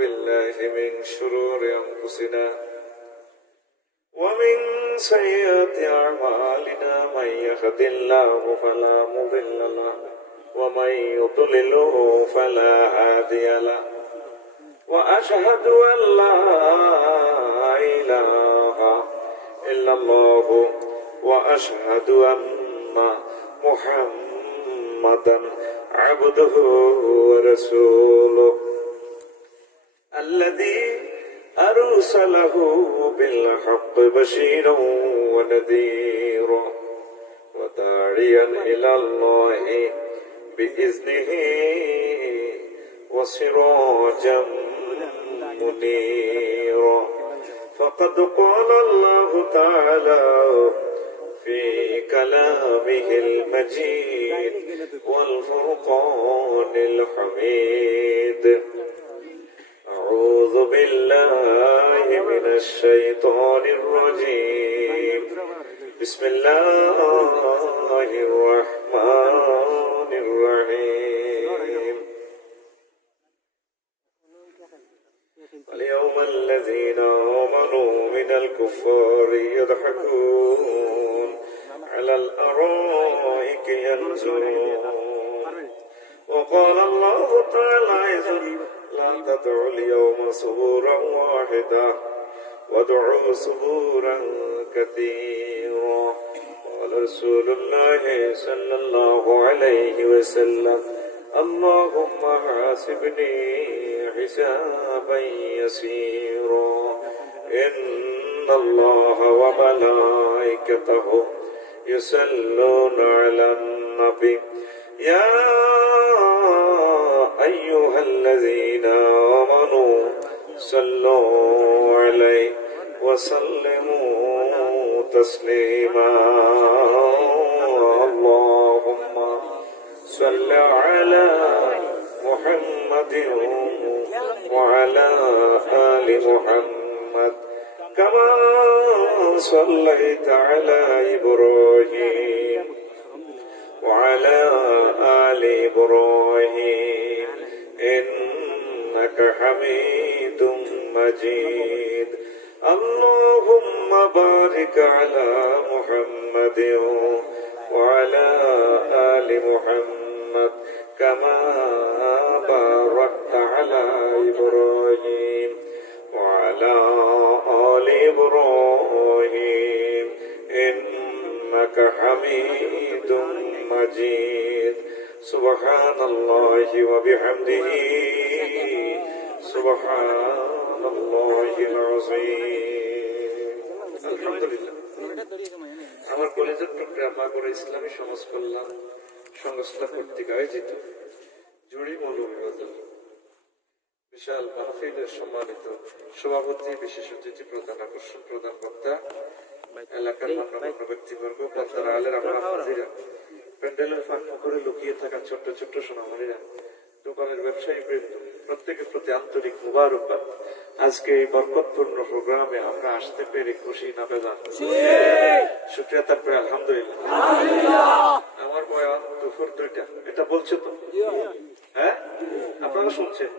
بالله من شرور أنفسنا ومن سيئات أعمالنا من يهد الله فلا مضل له ومن يضلله فلا هادي له وأشهد أن لا إله إلا الله وأشهد أن محمدا عبده ورسوله الذي أرسله بالحق بشيرا ونذيرا وداعيا إلى الله بإذنه وسراجا منيرا فقد قال الله تعالى في كلامه المجيد والفرقان الحميد أعوذ بالله من الشيطان الرجيم بسم الله الرحمن الرحيم اليوم الذين آمنوا من الكفار يضحكون على الأرائك ينظرون وقال الله تعالى لا تدعوا اليوم صبورا واحدا وادعوا صبورا كثيرا قال رسول الله صلى الله عليه وسلم اللهم حاسبني حسابا يسيرا إن الله وملائكته يصلون على النبي يا أيها الذين آمنوا صلوا عليه وسلموا تسليما اللهم صل على محمد وعلى آل محمد كما صليت على إبراهيم وعلى آل إبراهيم إنك حميد مجيد اللهم بارك على محمد وعلى آل محمد كما باركت على إبراهيم وعلى آل إبراهيم إنك حميد مجيد سبحان الله وبحمده سبحان الله العظيم الحمد لله আমার কলেজের প্রোগ্রাম মাগুরা ইসলামী সমাজ কল্যাণ সংস্থা কর্তৃক আয়োজিত জুড়ি মৌলভীবাজার বিশাল মাহফিলের সম্মানিত সভাপতি বিশেষ অতিথি প্রধান আকর্ষণ প্রধান বক্তা এলাকার মান্যগণ্য ব্যক্তিবর্গ পর্দার আলের আমার হাজিরা প্যান্ডেলের ফাঁক করে লুকিয়ে থাকা ছোট্ট ছোট্ট সোনামণিরা দোকানের ব্যবসায়ী বৃন্দ প্রত্যেকের প্রতি আন্তরিক মুবারকবাদ আজকে এই বরকতপূর্ণ প্রোগ্রামে আমরা আসতে পেরে খুশি না বেজান শুকরিয়া তারপরে আলহামদুলিল্লাহ আমার বয়ান দুপুর 2টা এটা বলছে তো হ্যাঁ আপনারা শুনছেন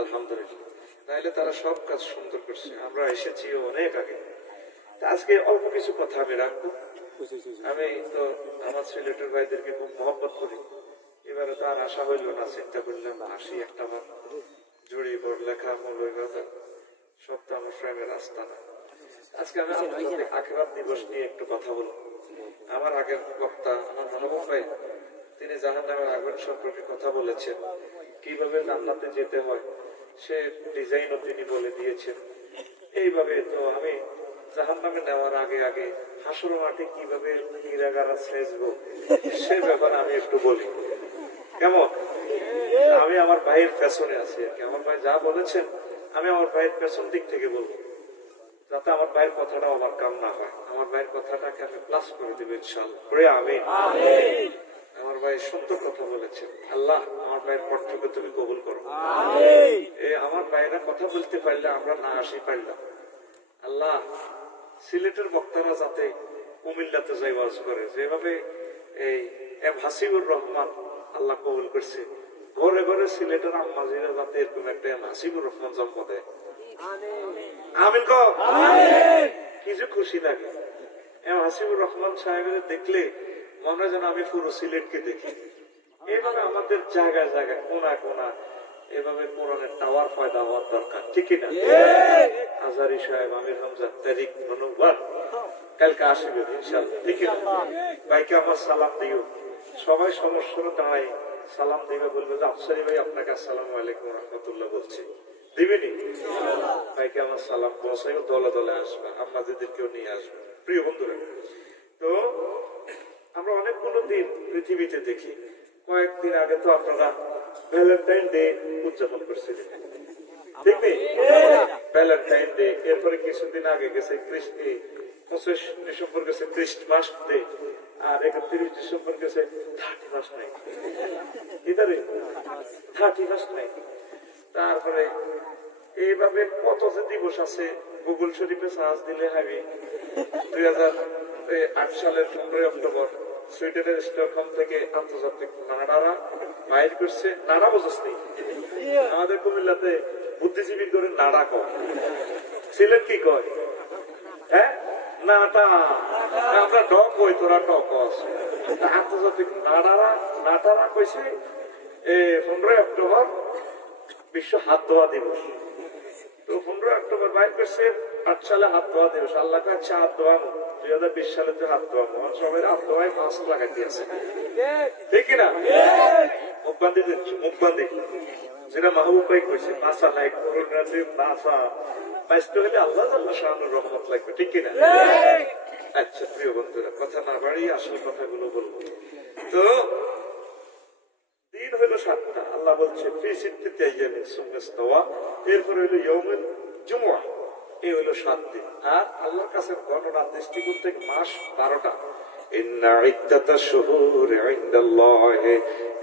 আলহামদুলিল্লাহ তাইলে তারা সব কাজ সুন্দর করছে আমরা এসেছি অনেক আগে আজকে অল্প কিছু কথা আমি রাখবো আমি তো আমার সিলেটের ভাইদেরকে খুব মহব্বত করি এবারে তো আর আশা হইল না চিন্তা করলাম আসি একটা বার জড়ি বড় লেখা মৌলভীবাজার সব তো আমার প্রেমের রাস্তা না আজকে আমি আখিরাত দিবস নিয়ে একটু কথা বলবো আমার আগের বক্তা আমার মনোবল ভাই তিনি জাহান্নামের আগুন সম্পর্কে কথা বলেছেন কিভাবে জান্নাতে যেতে হয় সে ডিজাইনও তিনি বলে দিয়েছেন এইভাবে তো আমি জাহান্নামে নেওয়ার আগে আগে হাসর মাঠে কিভাবে হীরাগারা সেচবো সে ব্যাপারে আমি একটু বলি কেমন আমি আমার ভাইয়ের পেছনে আছি আমার ভাই যা বলেছেন আমি আমার ভাইয়ের পেছন দিক থেকে বলবো যাতে আমার ভাইয়ের কথাটা আমার কাম না হয় আমার ভাইয়ের কথাটাকে আমি প্লাস করে দেবো ইনশাআল্লাহ করে আমিন আমার ভাই সুন্দর কথা বলেছেন আল্লাহ আমার ভাইয়ের কণ্ঠকে তুমি কবুল করো আমার ভাইয়েরা কথা বলতে পারলে আমরা না আসি পারলাম আল্লাহ সিলেটের বক্তারা যাতে কুমিল্লাতে যাই ওয়াজ করে যেভাবে এই এম হাসিবুর রহমান আল্লাহ কবুল করছে ঘরে ঘরে সিলেটের আম্মাজিরা যাতে এরকম একটা হাসিবুর রহমান জন্ম দেয়। আমিন কও। কিছু খুশি লাগে হাসিবুর রহমান সাহেবের দেখলে মনে হয় যেন আমি পুরো সিলেটকে দেখি। এইভাবে আমাদের জায়গায় জায়গায় কোনা কোনা এভাবে কোরআনের টাওয়ার পয়দা হওয়ার দরকার, ঠিক না? আজারি সাহেব, আমির হামজা, তারিক, মনোবার কালকে আসবে ইনশাল্লাহ, ঠিক না? ভাইকে আমার সালাম দিও। সবাই সমস্যার দাঁড়াই সালাম দিবে, বলবে যে আফসারি ভাই আপনাকে আসসালামু আলাইকুম রহমতুল্লাহ বলছি, দিবেনি? ভাইকে আমার সালাম পৌঁছাই, দলে দলে আসবে, আপনাদেরকেও নিয়ে আসবে। প্রিয় বন্ধুরা, তো আমরা অনেকগুলো দিন পৃথিবীতে দেখি। কয়েকদিন আগে তো আপনারা ভ্যালেন্টাইন ডে উদযাপন করছিলেন, দেখবি? Valentine day. এরপরে কিছুদিন আগে গেছে 25 ডিসেম্বর গেছে ক্রিস্টমাস ডে, আর 31 ডিসেম্বর গেছে 31st নাইট। এটারে 31st নাইট। তারপরে এইভাবে কত যে দিবস আছে, গুগল শরীফে সার্চ দিলে হবে। 2008 সালের 15 অক্টোবর সুইডেনের স্টকহোম থেকে আন্তর্জাতিক নাড়ারা বাইর করছে। নাড়া বোঝাচ্ছি, আমাদের কুমিল্লাতে বুদ্ধিজীবী করে নাড়া কয়, সিলেট কি কয়? হ্যাঁ, নাটা। আমরা ডক হই, তোরা টক আছে। আন্তর্জাতিক নাটারা কইছে 15 অক্টোবর বিশ্ব হাত ধোয়া দিবস। তো 15 অক্টোবর বাইর করছে 8 সালে হাত ধোয়া দিবস। আল্লাহ কাছে হাত ধোয়ানো, 2020 সালে তো হাত ধোয়ানো, সবাই হাত ধোয়ায় মাস্ক লাগাই দিয়েছে, ঠিক না? মুখবান্দি দিচ্ছে, মুখবান্দি, যেটা মাহবুব ভাই কইছে, নাসা নাই করোনা নাসা বাইসতে হলে আল্লাহ আল্লাহ শাহানুর রহমত লাগবে, ঠিক কিনা? আচ্ছা প্রিয় বন্ধুরা, কথা না বাড়িয়ে আসল কথাগুলো বলবো। তো দিন হইল 7টা, আল্লাহ বলছে এরপরে হইল ইয়ৌমুল জুমুআহ, এই হইল 7 দিন। আর আল্লাহর কাছে গণনার দৃষ্টিকোণ থেকে মাস 12টা। ইন্না ইদ্দাতাশ শুহুরি ইনদাল্লাহি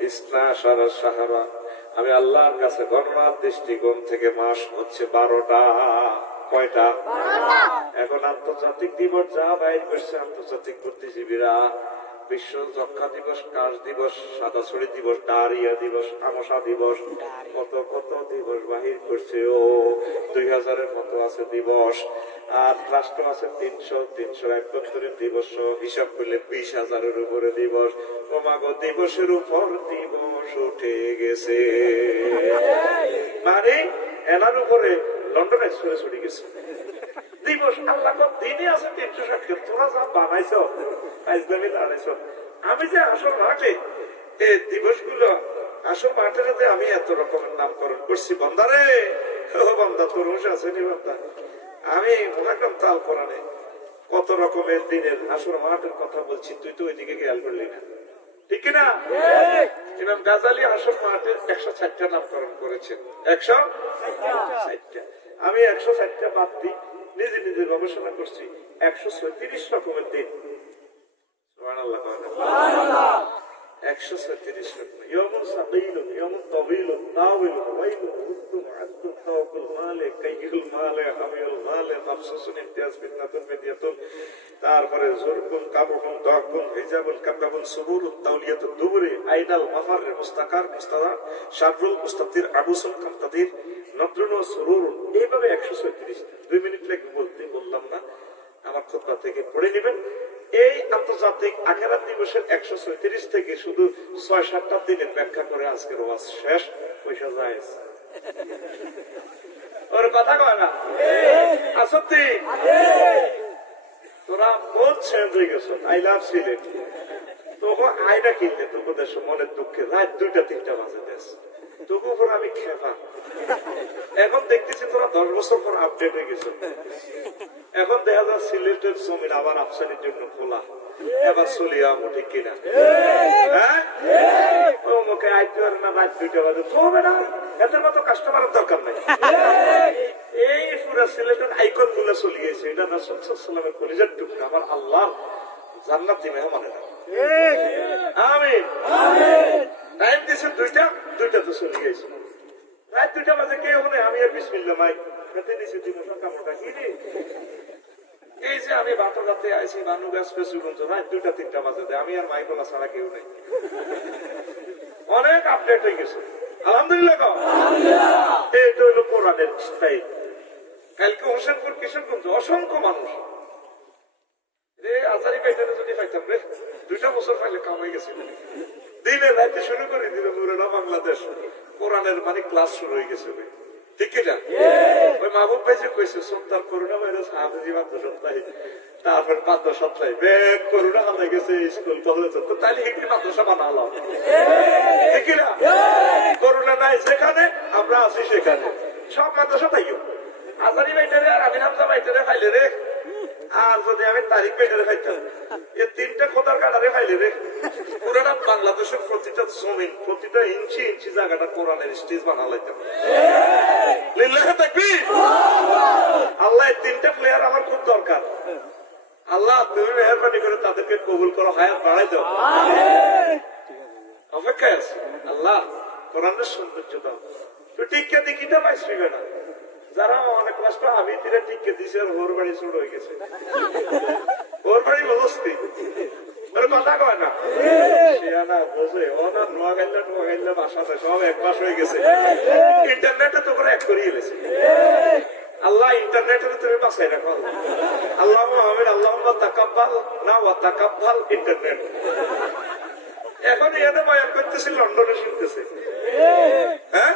12 শাহরা, আমি আল্লাহর কাছে গণনার দৃষ্টিকোণ থেকে মাস হচ্ছে 12টা। কয়টা? এখন আন্তর্জাতিক দিবস যা বাইর করছে আন্তর্জাতিক বুদ্ধিজীবীরা, বিশ্ব যক্ষা দিবস, কাশ দিবস, সাদা ছড়ি দিবস, ডায়রিয়া দিবস, আমসা দিবস, কত কত দিবস বাহির করছে। ও 2000-এর মতো আছে দিবস। আর রাষ্ট্র আছে 371 দিবস, হিসাব করলে 20,000-এর উপরে দিবস। ক্রমাগত দিবসের উপর দিবস উঠে গেছে, মানে এনার উপরে লন্ডনে ছড়ে ছড়ে গেছে দিবস। আল্লাহ দিনই আছে 360, তোরা যা বানাইছ আনাইছ। আমি যে আসল মাঠে এই দিবসগুলো, আসল মাঠের আমি এত রকমের নামকরণ করছি। বন্দারে, বন্দা তোর হুঁশ আছে নি বন্দা? আমি একদম তাল কোরআনে কত রকমের দিনের আসল মাঠের কথা বলছি, তুই তো ওইদিকে খেয়াল করলি না, ঠিক কিনা? ইমাম গাজালি আসল মাঠে 160টা নামকরণ করেছেন। 160টা। আমি 160টা বাদ দিই, নিজে নিজে গবেষণা করছি 136 রকমের দিন। সুবহানাল্লাহ, 136 রকম। ইয়ামুন সাকিলুন, ইয়ামুন তাওয়িলুন, নাওয়িলুন, ওয়াইলুন, উদ্দুন, আদ্দুন, তাওকুল মালে, কাইয়ুল মালে, হামিউল মালে, তাফসুসুন, ইমতিয়াজ, ফিতনাতুন, মিদিয়াতুন, তারপরে জুরকুন, কাবুকুন, দাকুন, হিজাবুল, কাকাবুল, সুবুরুত, তাওলিয়াতুদ দুবুরি, আইনাল, মাফার, মুস্তাকার, মুস্তাদা, শাররুল, মুস্তাতির, আবুসুল, কামতাদির, নদ্রুন ও সুরুরুন। এইভাবে 136। 2 মিনিট লাগবে বলতে, বললাম না, আমার খুতবা থেকে পড়ে নেবেন। এই আন্তর্জাতিক আখিরাত দিবসের 136 থেকে শুধু 6-7টা দিনের ব্যাখ্যা করে আজকের ওয়াজ শেষ। পয়সা যায় ওর কথা কয় না, আসত্তি তোরা বহুত চেঞ্জ হয়ে গেছ। I love Sylhet. তোকে আয়না কিনলে তোকে দেশ মনের দুঃখে রাত 2টা-3টা বাজে দেশ, তবু উপর আমি খেপা। এখন দেখতেছি তোরা 10 বছর পর আপডেট হয়ে গেছে। এখন দেখা যায় সিলেটের জমিন আবার আফসানির জন্য খোলা, এবার চলি আমো, ঠিক কিনা? হ্যাঁ, ওকে আইতে পারে না রাত 2টা বাজে, হবে না, এদের মতো কাস্টমারের দরকার নাই। এই পুরা সিলেটের আইকন গুলো চলে গেছে। এটা রাসূল সাল্লাল্লাহু আলাইহি কলিজার টুকরা, আমার আল্লাহর জান্নাতি মেহমানেরা। আমিন। টাইম দিয়েছেন 2টা তো চলে গেছে। রাত 2টা বাজে কে ওখানে, আমি আর বিসমিল্লাহ মাই খেতে দিছি তুই মশা কামড়টা কি রে। এই যে আমি বাতরাতে আইছি বানু গাছ পেছুগঞ্জ, রাত 2টা-3টা বাজে দেয়, আমি আর মাইকলা ছাড়া কেউ নেই। অনেক আপডেট হয়ে গেছে। আলহামদুলিল্লাহ কও। এটা হলো কোরআনের স্টাইল। কালকে হোসেনপুর কিশোরগঞ্জ অসংখ্য মানুষ রে আজারি পাইতানে যদি পাইতাম রে 2টা বছর পাইলে কামাই গেছে। দিনে রাতে শুরু করে দিল পুরোটা বাংলাদেশ কোরআনের মানে ক্লাস শুরু হয়ে গেছে। ঠিক কিনা? ওই মাহবুব ভাই যে কইছে সন্তান করোনা ভাইরাস হাফেজি মাত্র সপ্তাহে, তারপর 5 সপ্তাহে ব্যাগ করোনা হারাই গেছে স্কুল কলেজ, তো তাইলে কি মাদ্রাসা বানালো? ঠিক কিনা? করোনা নাই যেখানে আমরা আছি সেখানে সব মাদ্রাসা পাইও। আজারি বাইটারে আর আমি হামজা বাইটারে খাইলে রে, আর যদি আমি তারিখ বাইটারে খাইতাম এ 3টা খোদার কাটারে খাইলে রে, পুরাটা বাংলাদেশের প্রতিটা জমিন প্রতিটা ইঞ্চি ইঞ্চি জায়গাটা কোরআনের স্টেজ বানালাইতাম। লিল্লাহি তাকবীর। আল্লাহ 3টা প্লেয়ার আমার খুব দরকার। আল্লাহ তুমি মেহেরবানি করে তাদেরকে কবুল করো, হায়াত বাড়াই দাও। অপেক্ষায় আছে আল্লাহ কোরআনের সৌন্দর্য দাও। তো টিকা দিকিটা পাইছিবে না, যারা অনেক কষ্ট আমি তীরে টিকে দিছে আর ওর বাড়ি ছোট হয়ে গেছে, ওর বাড়ি বলস্তি কথা কয় না শিয়ানা বোঝে ও না নোয়াগাইল্লা বাসাতে সব 1 মাস হয়ে গেছে। ইন্টারনেটে তো করে এক করিয়ে গেছে। আল্লাহ ইন্টারনেটে তুমি বাঁচাই রাখো আল্লাহ আমিন। আল্লাহ তাকাব্বাল না ওয়া তাকাব্বাল ইন্টারনেট। এখন এনে বয়ান করতেছি লন্ডনে শুনতেছে। হ্যাঁ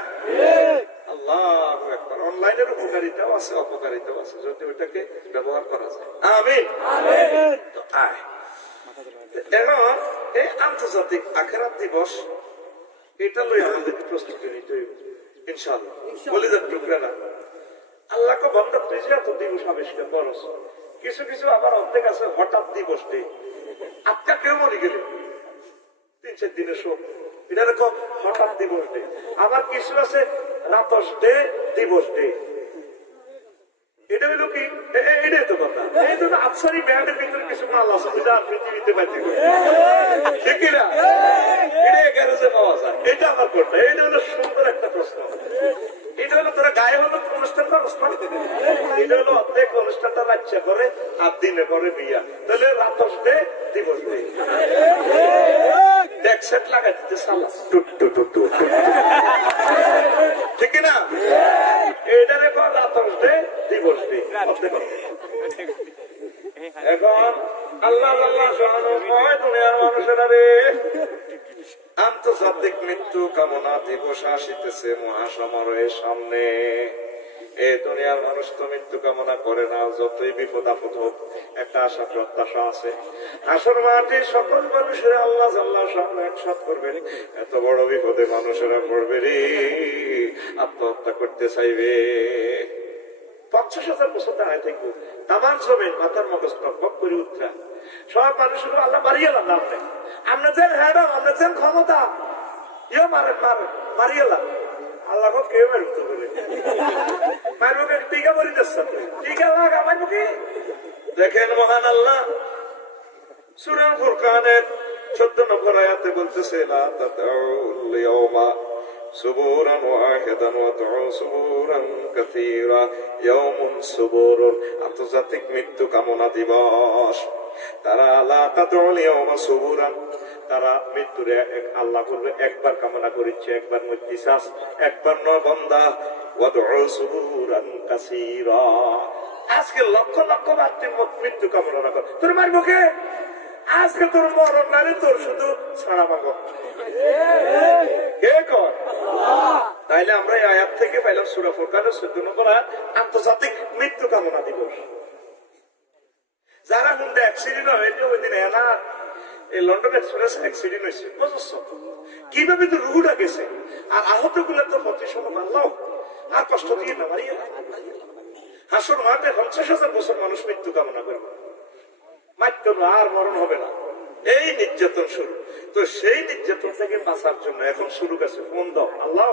আল্লাহু আকবার। অনলাইনের উপকারিতাও আছে অপকারিতাও আছে যদি ওইটাকে ব্যবহার করা যায়। আমিন আমিন। তো আয় এখন এই আন্তর্জাতিক আখিরাত দিবস এটা লই আমাদেরকে প্রস্তুতি নিতে হইবে ইনশাআল্লাহ। কলিজার টুকরারা আল্লাহকে বন্ধ পেয়েছে এত দিবস আবিষ্কার করস, কিছু কিছু আবার অর্ধেক আছে হঠাৎ দিবস ডে। আজকে কেউ মরে গেলে 3-4 দিনের শোক, এটা দেখো হঠাৎ দিবস ডে। আবার কিছু আছে রাতস ডে দিবস ডে। এটা হলো কি এটাই তো কথা। এই জন্য আফসারি ব্যান্ডের ভিতরে কিছু আল্লাহ সুবিধা পৃথিবীতে পাইতে ঠিক কিনা? এটা গ্যারেজে পাওয়া যায়। এটা আমার করতে এইটা হলো সুন্দর একটা প্রশ্ন। এটা হলো তোরা গায়ে হলো অনুষ্ঠান করস না, এটা হলো অর্ধেক অনুষ্ঠানটা রাজ্যা করে আর দিনে করে বিয়া, তাহলে রাতস ডে দিবস ডে। ডেক সেট লাগাই দিতে সালাস ঠিক না? এটারে কর রাতস ডে দিবস ডে। এখন আল্লাহ আল্লাহ দুনিয়ার মানুষেরা রে আন্তর্জাতিক মৃত্যু কামনা দিবস আসিতেছে মহাসমারোহের সামনে। এই দুনিয়ার মানুষ তো মৃত্যু কামনা করে না, যতই বিপদ আপদ হোক একটা আশা প্রত্যাশা আছে। আসর মাঠে সকল মানুষেরা আল্লাহ আল্লাহ সামনে একসাথ করবেন। এত বড় বিপদে মানুষেরা পড়বে রে, আত্মহত্যা করতে চাইবে। 50,000 বছর দাঁড়ায় থাকবো তামার জমিন মাথার মগজ টক করে উঠা সব মানুষের আল্লাহ মারিয়ালাম না। আমরা যেন হ্যাঁ আমরা যেন ক্ষমতা ইয়ে মারে মারিয়ালাম আল্লাহ কেউ মারতে বলে মারবকে টিকা বলি দিচ্ছে টিকা লাগা মারবকে। দেখেন মহান আল্লাহ সূরা ফুরকানের 14 নম্বর আয়াতে বলতেছে লা তাতাউল ইয়াওমা সুবুরান ওয়াহিদান ওয়া তাউ সুবুরান কাসীরা ইয়াউমুন সুবুরুন। আন্তর্জাতিক মৃত্যু কামনা দিবস। তারা লা তাতাউল ইয়াওমা সুবুরান, তারা মৃত্যুরে আল্লাহ করবে একবার কামনা করেছে, একবার মধ্যিশ্বাস, একবার নয় বন্দা। ওয়া তাউ সুবুরান কাসীরা। আজকে লক্ষ লক্ষ ব্যক্তির মৃত্যু কামনা না কর, তোর মারবকে আজকে তোর মরণ নারী তোর শুধু ছাড়া মাগ কে কর। তাইলে আমরা এই আয়াত থেকে পাইলাম সূরা ফুরকানের 14 নম্বর আয়াত আন্তর্জাতিক মৃত্যু কামনা দিবস। যারা হুন্ডা অ্যাক্সিডেন্ট হয়েছে ওই দিন এনা এই লন্ডন এক্সপ্রেস অ্যাক্সিডেন্ট হয়েছে, বুঝছো কিভাবে তো রুহুটা গেছে। আর আহত গুলো তো প্রতিশোধ মানলাম আর কষ্ট দিয়ে না মারিয়ে। হাসর মাঠে 50,000 বছর মানুষ মৃত্যু কামনা করবে, মাত্র আর মরণ হবে না। এই নির্যাতন শুরু। তো সেই নির্যাতন থেকে বাঁচার জন্য এখন শুরু গেছে ফোন দাও আল্লাহ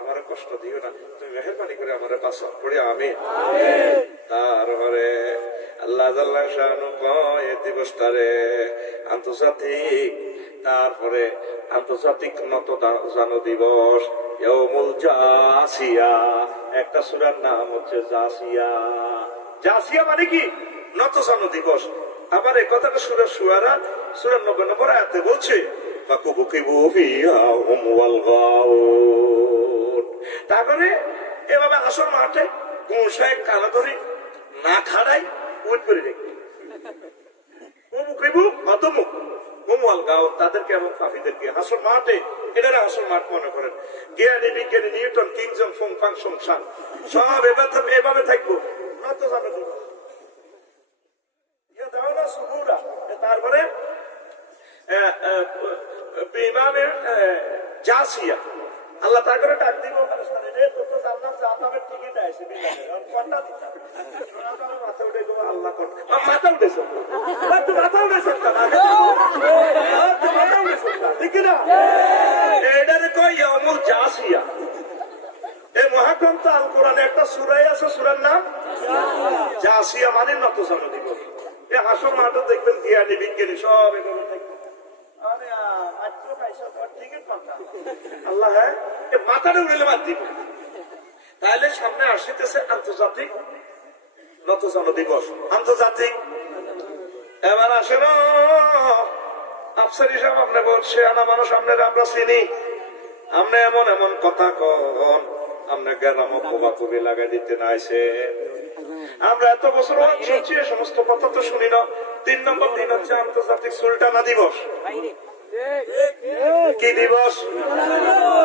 আমার কষ্ট দিও না, তুমি মেহেরবানি করে আমার বাঁচাও করে আমি। তারপরে আল্লাহ দিবসটারে আন্তর্জাতিক, তারপরে আন্তর্জাতিক নত জানো দিবস ইয়াউমুল জাসিয়া। একটা সূরার নাম হচ্ছে জাসিয়া। জাসিয়া মানে কি? নত জানো দিবস। আবার এই কথাটা সূরা শুআরা সূরা 90 নম্বর আয়াতে বলছে ফাকুবকিবু ফিহা হুম ওয়াল গাউন। তারপরে এভাবে হাসর মাঠে গোসায় কানা ধরে না খাড়াই উঠ করে রেখে তাদেরকে এবং কাফিরদেরকে হাসর মাঠে, এটারা হাসর মাঠ মনে করেন। জ্ঞানী বিজ্ঞানী নিউটন কিংজন ফং ফাং সংসার সব এভাবে থাকবো। তারপরে ইমামের জাসিয়া আল্লাহ তা করে ডাক দিব টিকিট আছে মাথা উঠে আল্লাহ মাথা উঠেছে মাথা উঠেছে ঠিক না? এটারে কই ইয়াউমুল জাসিয়া। এই মহাগ্রন্থ আল কোরআনে একটা সূরা আছে, সূরার নাম জাসিয়া, মানে নত জানো দিব। এই হাসর মাঠে দেখবেন জ্ঞানী বিজ্ঞানী সব এভাবে থাকবে। আল্লাহ হ্যাঁ মাথাটা উড়েলে বাদ দিব। তাহলে সামনে আসিতেছে আন্তর্জাতিক নতজানো দিবস, আন্তর্জাতিক। এবার আসেন আফসার হিসাব আপনি বলছে আনা মানুষ আপনার আমরা চিনি, আপনি এমন এমন কথা কন আপনার গ্রাম কবি লাগাই দিতে নাইছে। আমরা এত বছর শুনছি এ সমস্ত কথা তো শুনি না। 3 নম্বর দিন হচ্ছে আন্তর্জাতিক সুলতানা দিবস। কি দিবস?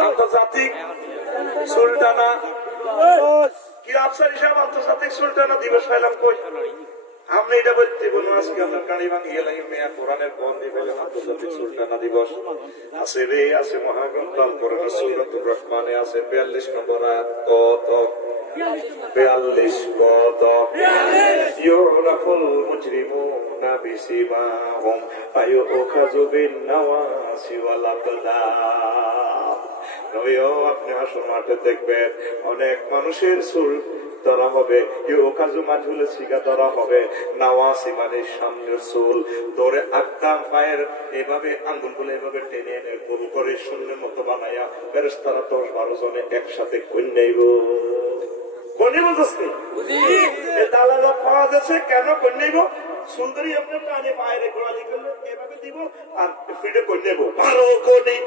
আন্তর্জাতিক সুলতানা। কি আফসার হিসাব আন্তর্জাতিক সুলতানা দিবস পাইলাম কই? আপনি এটা বলতে বলুন আজকে আপনার গাড়ি ভাঙিয়ে লাগে মেয়া কোরআনের বন্ধ পেলেন আন্তর্জাতিক সুলতানা দিবস আছে রে, আছে মহাগ্রন্থ আল কোরআনের সূরাতুর রহমানে আছে 42 নম্বর আয়াত। কত 42 কত? ইউরাফুল মুজরিমুনা বিসিমাহুম ফায়ুখাযু বিন নাওয়াসি ওয়াল আকদাম। নবীও আপনি হাসর মাঠে দেখবেন অনেক মানুষের চুল ধরা হবে, মাঝুলে শিখা ধরা হবে, নাওয়াসি মানে সামনের চুল ধরে আকদাম পায়ের এভাবে আঙ্গুলগুলো এভাবে টেনে এনে গোল করে শূন্যের মতো বানাইয়া ফেরেশতারা 10-12 জনে একসাথে কন্যাইব। দালালা পাওয়া যাচ্ছে কেন কন্যাইব? সুন্দরী আপনার কানে পায়ের গোড়ালি করলে এভাবে দিব আর ফিটে কন্যাইব ভালো কোনি।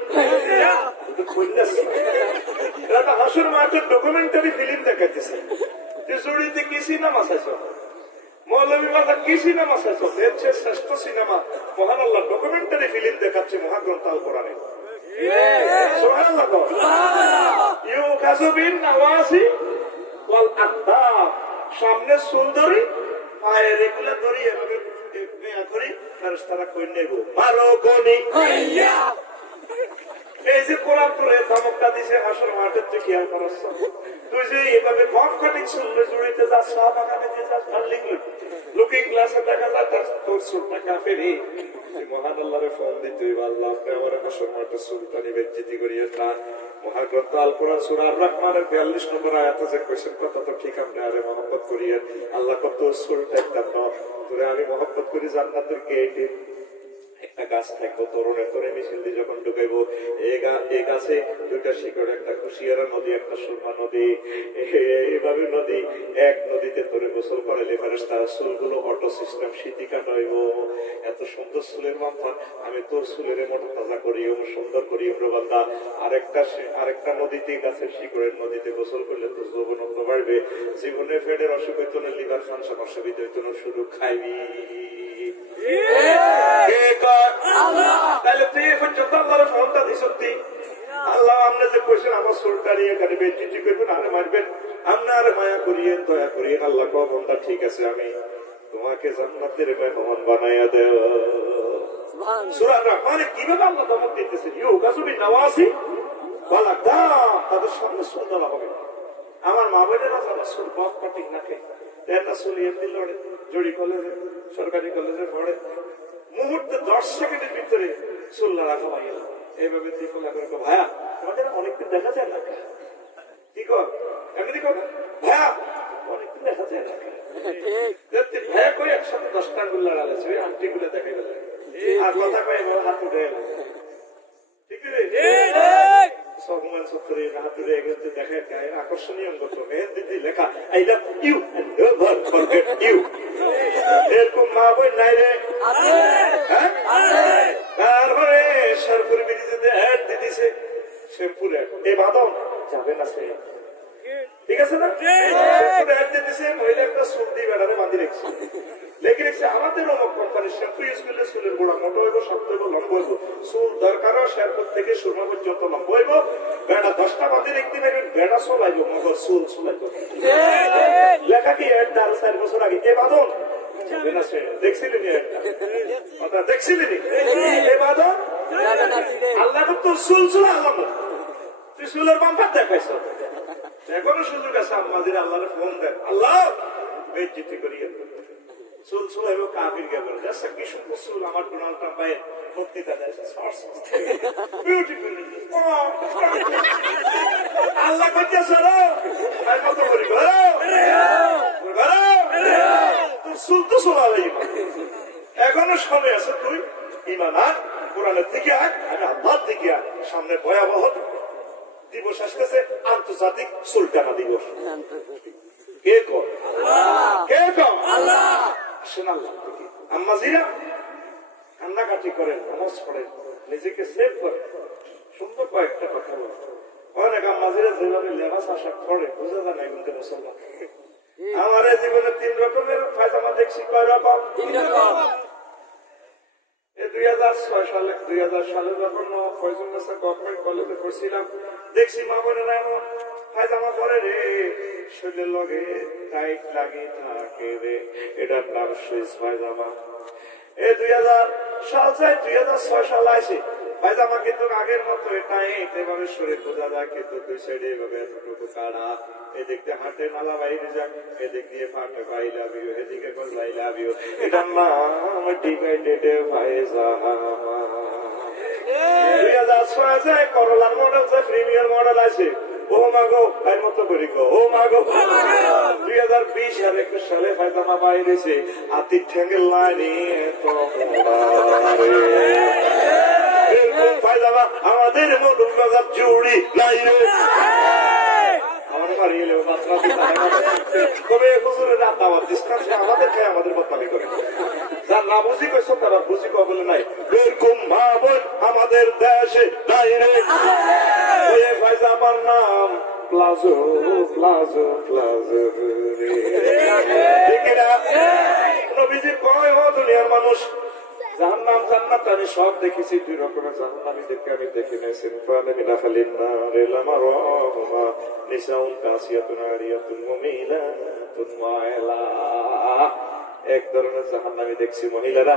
হাসর মাঠের ডকুমেন্টারি ফিল্ম দেখাইতেছে জুড়িতে কি সিনেমা চাইছ, মৌলভী মাথা কি সিনেমা চাইছ, এর চেয়ে শ্রেষ্ঠ সিনেমা মহান আল্লাহ ডকুমেন্টারি ফিল্ম দেখাচ্ছে মহাগ্রন্থ আল কোরআনে। সামনে সুন্দরী পায়ের এগুলা ধরি এভাবে করি ফেরেশতারা কই নেব ভালো গনি। এই যে কোরআন করে ধমকটা দিছে হাসর মাঠের যে খেয়াল করছ তুই যে এভাবে বক কাটিং শুনলে জুড়িতে যাস সব আগামী দিয়ে যাস ডার্লিং লুকিং গ্লাসে দেখা যায় তোর সুরটা কাফেরি। মহান আল্লাহরে ফোন দিতে আল্লাহ আপনি আমার হাসর মাঠের সুলতানি বেজ্জিতি করিয়ে না। মহাগ্রন্থ আল কোরআন সূরা আর রহমানের 42 নম্বর আয়াতে যে কোশ্চেন কথা তো ঠিক আপনি আরে মহব্বত করিয়ে আল্লাহ কত সুলটা একদম না তোরে আমি মহব্বত করি জান্নাতের গেটে একটা গাছ থাকবো তরুণের তরে মিছিল দিয়ে যখন ঢুকাইবো এই গাছে 2টা শিকড়, একটা কুশিয়ারা নদী একটা সুরমা নদী, এইভাবে নদী এক নদীতে তোরে গোসল করাইলে ফেরেশতারা চুলগুলো অটো সিস্টেম শীতি কাটাইব। এত সুন্দর চুলের মাথা আমি তোর চুলের মোটা তাজা করি সুন্দর করি বান্দা। আরেকটা নদীতে গাছের শিকড়ের নদীতে গোসল করলে তোর যৌবনত্ব বাড়বে, জীবনে ফেডের অসুখ হইতো না, লিভার ফান সমস্যা বিধ হইতো না, শুধু খাইবি। তাহলে তুই এখন যত আল্লাহর ফোনটা দিস আল্লাহ আপনি যে কোয়েছেন আমার সোলটা নিয়ে এখানে বেচিটি করবেন আরে মারবেন আপনার মায়া করিয়ে দয়া করিয়ে আল্লাহ কবনটা ঠিক আছে আমি তোমাকে জান্নাতের মেহমান বানাইয়া দেব। সূরা রহমানে কিভাবে আল্লাহ ধমক দিতেছেন ইউগাজুবিন নাওয়াসি ওয়াল আকদাম, তাদের সামনে চুল ধরা হবে। আমার মা বোনেরা যারা চুল বক কাটিং নাকে একটা চুল এমনি লড়ে জড়ি কলেজে সরকারি কলেজে পড়ে মুহূর্তে 10 সেকেন্ডের ভিতরে চুল্লা রাখা হয়ে গেল। এইভাবে ভাইয়া তোমাদের অনেকদিন দেখা যায় না কি কর এমনি কর ভাইয়া অনেকদিন দেখা যায় না ভাইয়া কই একসাথে 10টা আঙ্গুল লড়ালেছে ওই আংটি গুলো দেখা গেল আর কথা কয়ে হাত উঠে গেল ঠিক সবমান সত্তরে হাত উঠে গেছে দেখা যায় আকর্ষণীয় অঙ্গ তো দিদি লেখা I love you and never forget you. এরকম মা বই নাই রে তারপরে সরপুরি হবে না সে ঠিক আছে না মহিলা একটা সুদ দিয়ে বেড়ারে বাঁধি রেখেছে লেখে রেখেছে আমাদের অমুক কোম্পানির শ্যাম্পু ইউজ করলে চুলের গোড়া মোটো হইব শক্ত হইব লম্বা হইব চুল দরকার শ্যাম্পুর থেকে সুরমা পর্যন্ত লম্বা হইব বেড়া 10টা বাঁধি রেখতে পারবেন বেড়া চলাইব মগর চুল চলাইব লেখা কি 4 বছর আগে এ বাঁধন দেখছিলেন দেখছিলেন এ বাঁধন আল্লাহ তো চুল চুল আল্লাহ তুই চুলের বাম্পার দেখাইছ এখনো সুযোগ আছে আম্মাজির আল্লাহরে ফোন দেন আল্লাহ বেজ্জতি করিয়ে চুল চুল হইব কাফির গে বলে আচ্ছা কি সুন্দর চুল আমার ডোনাল্ড ট্রাম্প ভাই বক্তৃতা দেয় বিউটিফুল আল্লাহ কইতে সরো আর কত করি করো তোর চুল তো চলাবে এখনো সময় আছে তুই ইমান আন কোরআনের দিকে আয় আমি আল্লাহর দিকে আয় সামনে ভয়াবহ দিবস আসতেছে আন্তর্জাতিক সুলতানা দিবস কে কর কে কর আসেন আল্লাহ আম্মাজিরা কান্নাকাটি করেন নামাজ পড়েন নিজেকে সেভ করেন সুন্দর কয়েকটা কথা বলেন অনেক আম্মাজিরা যেভাবে লেবাস আশা করে বোঝা যায় না কিন্তু মুসলমান আমার জীবনে 3 রকমের পায়জামা দেখছি কয় রকম 3 রকম 2006 সালে যখন গভর্নমেন্ট কলেজে পড়ছিলাম দেখছি মা বোনেরা এমন পায়জামা পরে রে শরীরের লগে টাইট লাগে থাকে রে এটার নাম সুইচ পায়জামা এই 2000 সাল চাই 2006 সাল আসে পায়জামা কিন্তু আগের মতো টাইট এভাবে শরীর বোঝা যায় কিন্তু দুই সাইডে এভাবে এতটুকু কাড়া এদিকে হাতে মালা বাইরে যাক এদিক দিয়ে ফাটে আই লাভ ইউ এদিকে বল আই লাভ ইউ এটার নাম ডিভাইডেড পায়জামা 2006 যায় করলার মডেল যে প্রিমিয়ার মডেল আছে ও মাগো এর মতো করি গো ও মাগো 2020 আর 21 সালে পায়জামা বাইরেছে আতি ঠ্যাঙ্গের লাইনে তো পায়জামা আমাদের মডেল বাজার জুড়ি নাই রে আমার বাড়ি এলেও মাত্রা তবে হুজুরের আদাওয়াত ডিসকাশন আমাদের খেয়ে আমাদের বদনামি করে যার না বুঝি কইছ তারা বুঝি কো বলে নাই এরকম মা বোন আমাদের দেশে নাই রে ওই পায়জামার নাম প্লাজো প্লাজো প্লাজো ঠিক না নবীজি কয় ও দুনিয়ার মানুষ জাহান্নাম জান্নাত আমি সব দেখেছি 2 রকমের জাহান্নামী দেখে আমি দেখি নাই সিনফানে মিনা খালিন নারে লামারহুমা নিসাউন কাসিয়াতুন আরিয়াতুন মুমিলাতুন মায়লা এক ধরনের জাহান্নামী দেখছি মহিলারা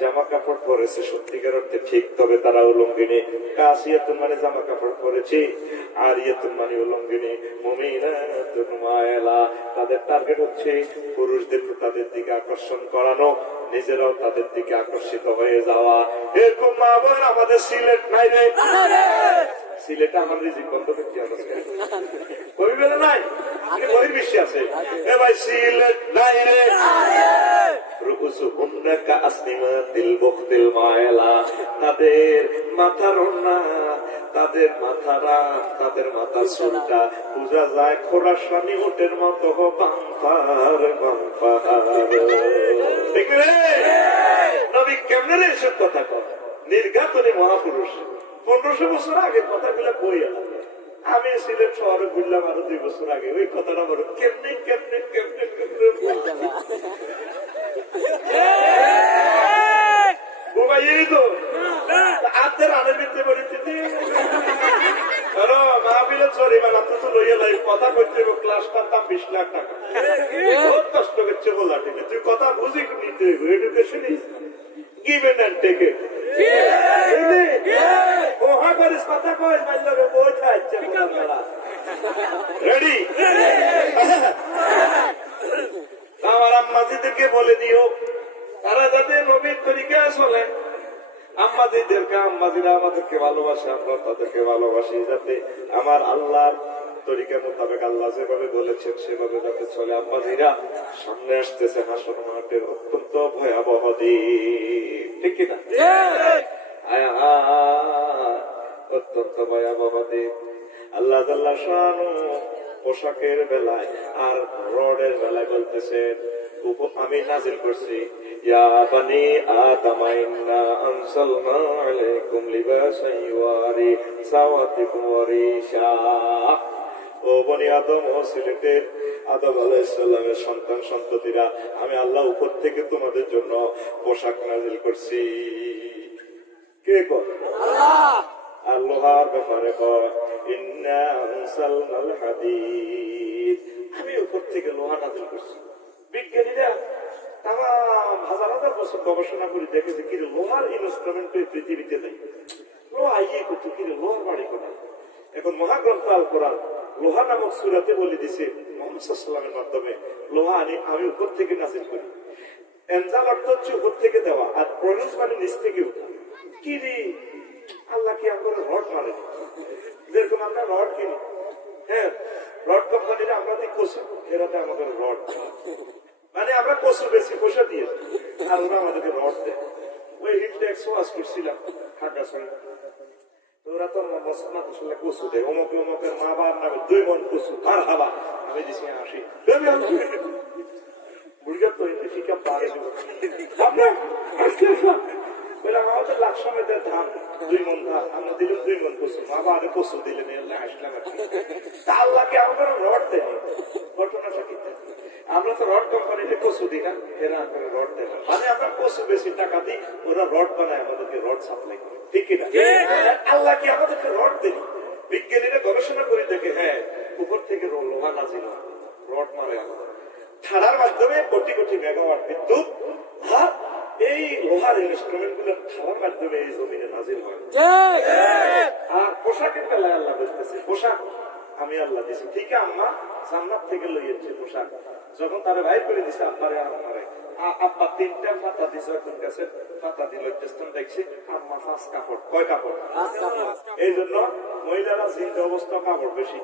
জামা কাপড় পরেছে সত্যিকার অর্থে ঠিক তবে তারা উলঙ্গিনী কাসিয়াতুন মানে জামা কাপড় পরেছে আরিয়াতুন মানে উলঙ্গিনী মুমিলাতুন মায়লা তাদের টার্গেট হচ্ছে পুরুষদেরকে তাদের দিকে আকর্ষণ করানো নিজেরাও তাদের দিকে আকর্ষিত হয়ে যাওয়া এরকম মা বোন আমাদের সিলেট নাই রে সিলেটে আমার রিজিক বন্ধ করতে হবে কবি বলে নাই বহির বিশ্বে আছে এ ভাই সিলেট নাই রে তাদের মাথার ওড়না তাদের মাথারা তাদের মাথার চুলটা বোঝা যায় খোরাসানি উটের মতো বাম্পার বাম্পার দেখলে নবী কেমনে রে এসব কথা কর নির্ঘাতনে মহাপুরুষ 1500 বছর আগের কথাগুলো বই আমি সিলেট শহরে ঘুরলাম আরো 2 বছর আগে ওই কথাটা বলো কেমনে কেমনে কেমনে বুবাই তো আদের আনের ভিতরে পরিস্থিতি মাহফিলের জরিমানা তো লইয়া লাই কথা করতে ক্লাসটার দাম 20 লাখ টাকা বহুত কষ্ট করছে বলা ঠিক তুই কথা বুঝি নিতে হইব education is given and taken কথা কয় বই খাচ্ছে রেডি আমার আম্মাজিদেরকে বলে দিও তারা যাতে নবীর তরিকায় চলে আম্মাজিদেরকে আম্মাজিরা আমাদেরকে ভালোবাসে আমরা তাদেরকে ভালোবাসি যাতে আমার আল্লাহর তরিকা মোতাবেক আল্লাহ যেভাবে বলেছেন সেভাবে যাতে চলে আম্মাজিরা সামনে আসতেছে হাসর মাঠের অত্যন্ত ভয়াবহ দিন ঠিক কিনা অত্যন্ত ভয়াবহ দিন আল্লাহ তাআলা শানু পোশাকের বেলায় আর রডের বেলায় বলতেছেন আমি নাজিল করছি ইয়া বানি আদম ইন্না আনসালনা আলাইকুম লিবাসান ইউয়ারি সাওয়াতিকুম ওয়া রিশা ও বনি আদম ও সিলেটের আদম আলাইহিস সালামের সন্তান সন্ততিরা, আমি আল্লাহ উপর থেকে তোমাদের জন্য পোশাক নাজিল করছি। কে কর? আল্লাহ। আর লোহার ব্যাপারে কয় ইন্না আনসালনাল হাদীদ, আমি উপর থেকে লোহা নাজিল করছি। বিজ্ঞানীরা তাম হাজার হাজার বছর গবেষণা করে দেখেছে কি লোহার ইনস্ট্রুমেন্ট পৃথিবীতে নেই। লোহা ইয়ে করতো কি লোহার বাড়ি কোথায়? এখন মহাগ্রন্থ আল কোরআন লোহা নামক সূরাতে বলে দিছে মুহাম্মদ সাল্লাল্লাহু আলাইহি ওয়াসাল্লামের মাধ্যমে লোহা আমি উপর থেকে নাজিল করি। এনজাল অর্থ হচ্ছে উপর থেকে দেওয়া, আর প্রয়োজন মানে নিচ থেকে ওঠা। কি রে আল্লাহ কি আমরা রড মারে? যেরকম আমরা রড কিনি, হ্যাঁ রড কোম্পানিরা আমরা দিই কচু, এরাতে আমাদের রড মানে আমরা কচু বেশি পয়সা দিয়ে আর ওরা আমাদেরকে রড দেয়। ওই হিটট্যাক্স ওয়াজ করছিলাম খাগড়াছড়ি, ওরা তো মসনা কুসলে কচু দেয়, অমুকে অমুকের মা বাবার নামে 2 মণ কচু আর হাবা আমি দিছি 80 বুড়িয়া তো ফিকা পারে আপনার বললাম আমাদের লাখ সময় ধান 2 মণ ধান আমরা দিলাম 2 মণ কচু, মা বাবা কচু দিলেন আসলাম আর কি। আল্লাহকে আমরা রড দেয়, ঘটনাটা কি? আমরা তো রড কোম্পানিতে কচু দিই না, এরা আমাদের রড দেয় মানে আমরা কচু বেশি টাকা দিই, ওরা রড বানায় আমাদেরকে রড সাপ্লাই করে, ঠিক কিনা? আল্লাহ কি আমাদেরকে রড দেয়? বিজ্ঞানীরা গবেষণা করে দেখে হ্যাঁ উপর থেকে লোহা নাজিল হয়, রড মারে আমাদের ছাড়ার মাধ্যমে কোটি কোটি মেগাওয়াট বিদ্যুৎ আর এই লোহার ইনস্ট্রুমেন্ট গুলো ছাড়ার মাধ্যমে এই জমিনে নাজিল হয়। আর পোশাকের বেলায় আল্লাহ বলতেছে পোশাক আমি আল্লাহ দিছি, ঠিক আম্মা জান্নাত থেকে লইয়েছে পোশাক, যখন তারা বাইর করে দিছে আব্বারে আর আমারে, আব্বা 3টা পাতা দিছে, এখন কাছে পাতা দিল দেখছি আম্মা 5 কাপড়। কয় কাপড়? এই জন্য মহিলারা জিন্দা অবস্থা কাপড় বেশি,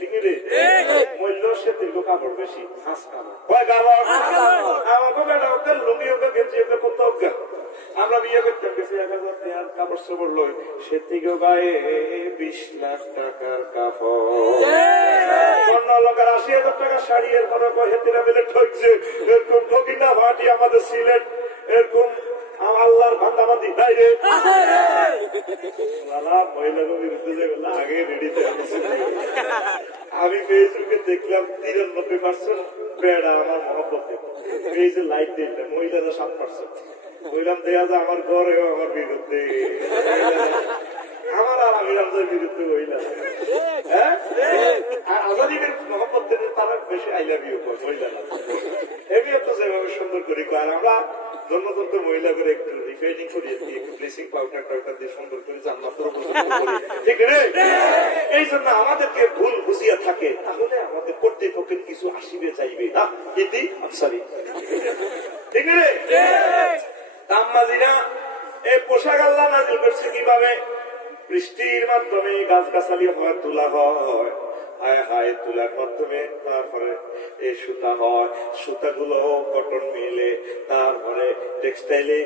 ঠিক রে মূল্য সে দীর্ঘ কাপড় বেশি, 5 কাপড়। কয় কাপড়? আমাকে বেটা ওকে লুঙ্গি ওকে গেঞ্জি ওকে করতে হোক। আমরা বিয়ে করতাম গেছি 1000 টাকার কাপড় চোপড় লই, সে থেকে গায়ে 20 লাখ টাকার কাপড়, অন্য লোকের 80,000 টাকা শাড়ি, এর পরে হেতিরা মিলে ঠকছে। এরকম ঠকি না ভাটি আমাদের সিলেট, এরকম আল্লাহর বান্দাবান্দি নাই রে। মহিলাদের বিরুদ্ধে যেগুলো আগে রেডিতে আমি ফেসবুকে দেখলাম 93% বেড়া আমার মহব্বতে পেজে লাইক দিলাম, মহিলারা 7%। বললাম দেখা যায় আমার ঘরেও আমার বিরুদ্ধে, আমার আর আমি রামজার বিরুদ্ধে মহিলা। হ্যাঁ আজাদিদের মহব্বত তারা বেশি আই লাভ ইউ মহিলারা এমনি তো যেভাবে সুন্দর করি। আর আমরা ধন্যতন্ত্র মহিলা করে একটু রিফাইনিং করি, একটু ব্লিচিং পাউডার টাউডার দিয়ে সুন্দর করে জান্নাতের ঠিক রে। এই জন্য আমাদেরকে ভুল বুঝিয়া থাকে, তাহলে আমাদের কর্তৃপক্ষের কিছু আসিবে চাইবে না, ইতি আফসারি, ঠিক রে। তাম্মাজিরা এই পোশাক আল্লাহ নাজিল করছে কিভাবে? বৃষ্টির মাধ্যমে গাছগাছালি হয়, তোলা হয়, হায় হায় তুলার মাধ্যমে তারপরে এই সুতা হয়, সুতাগুলো কটন মিলে তারপরে টেক্সটাইলে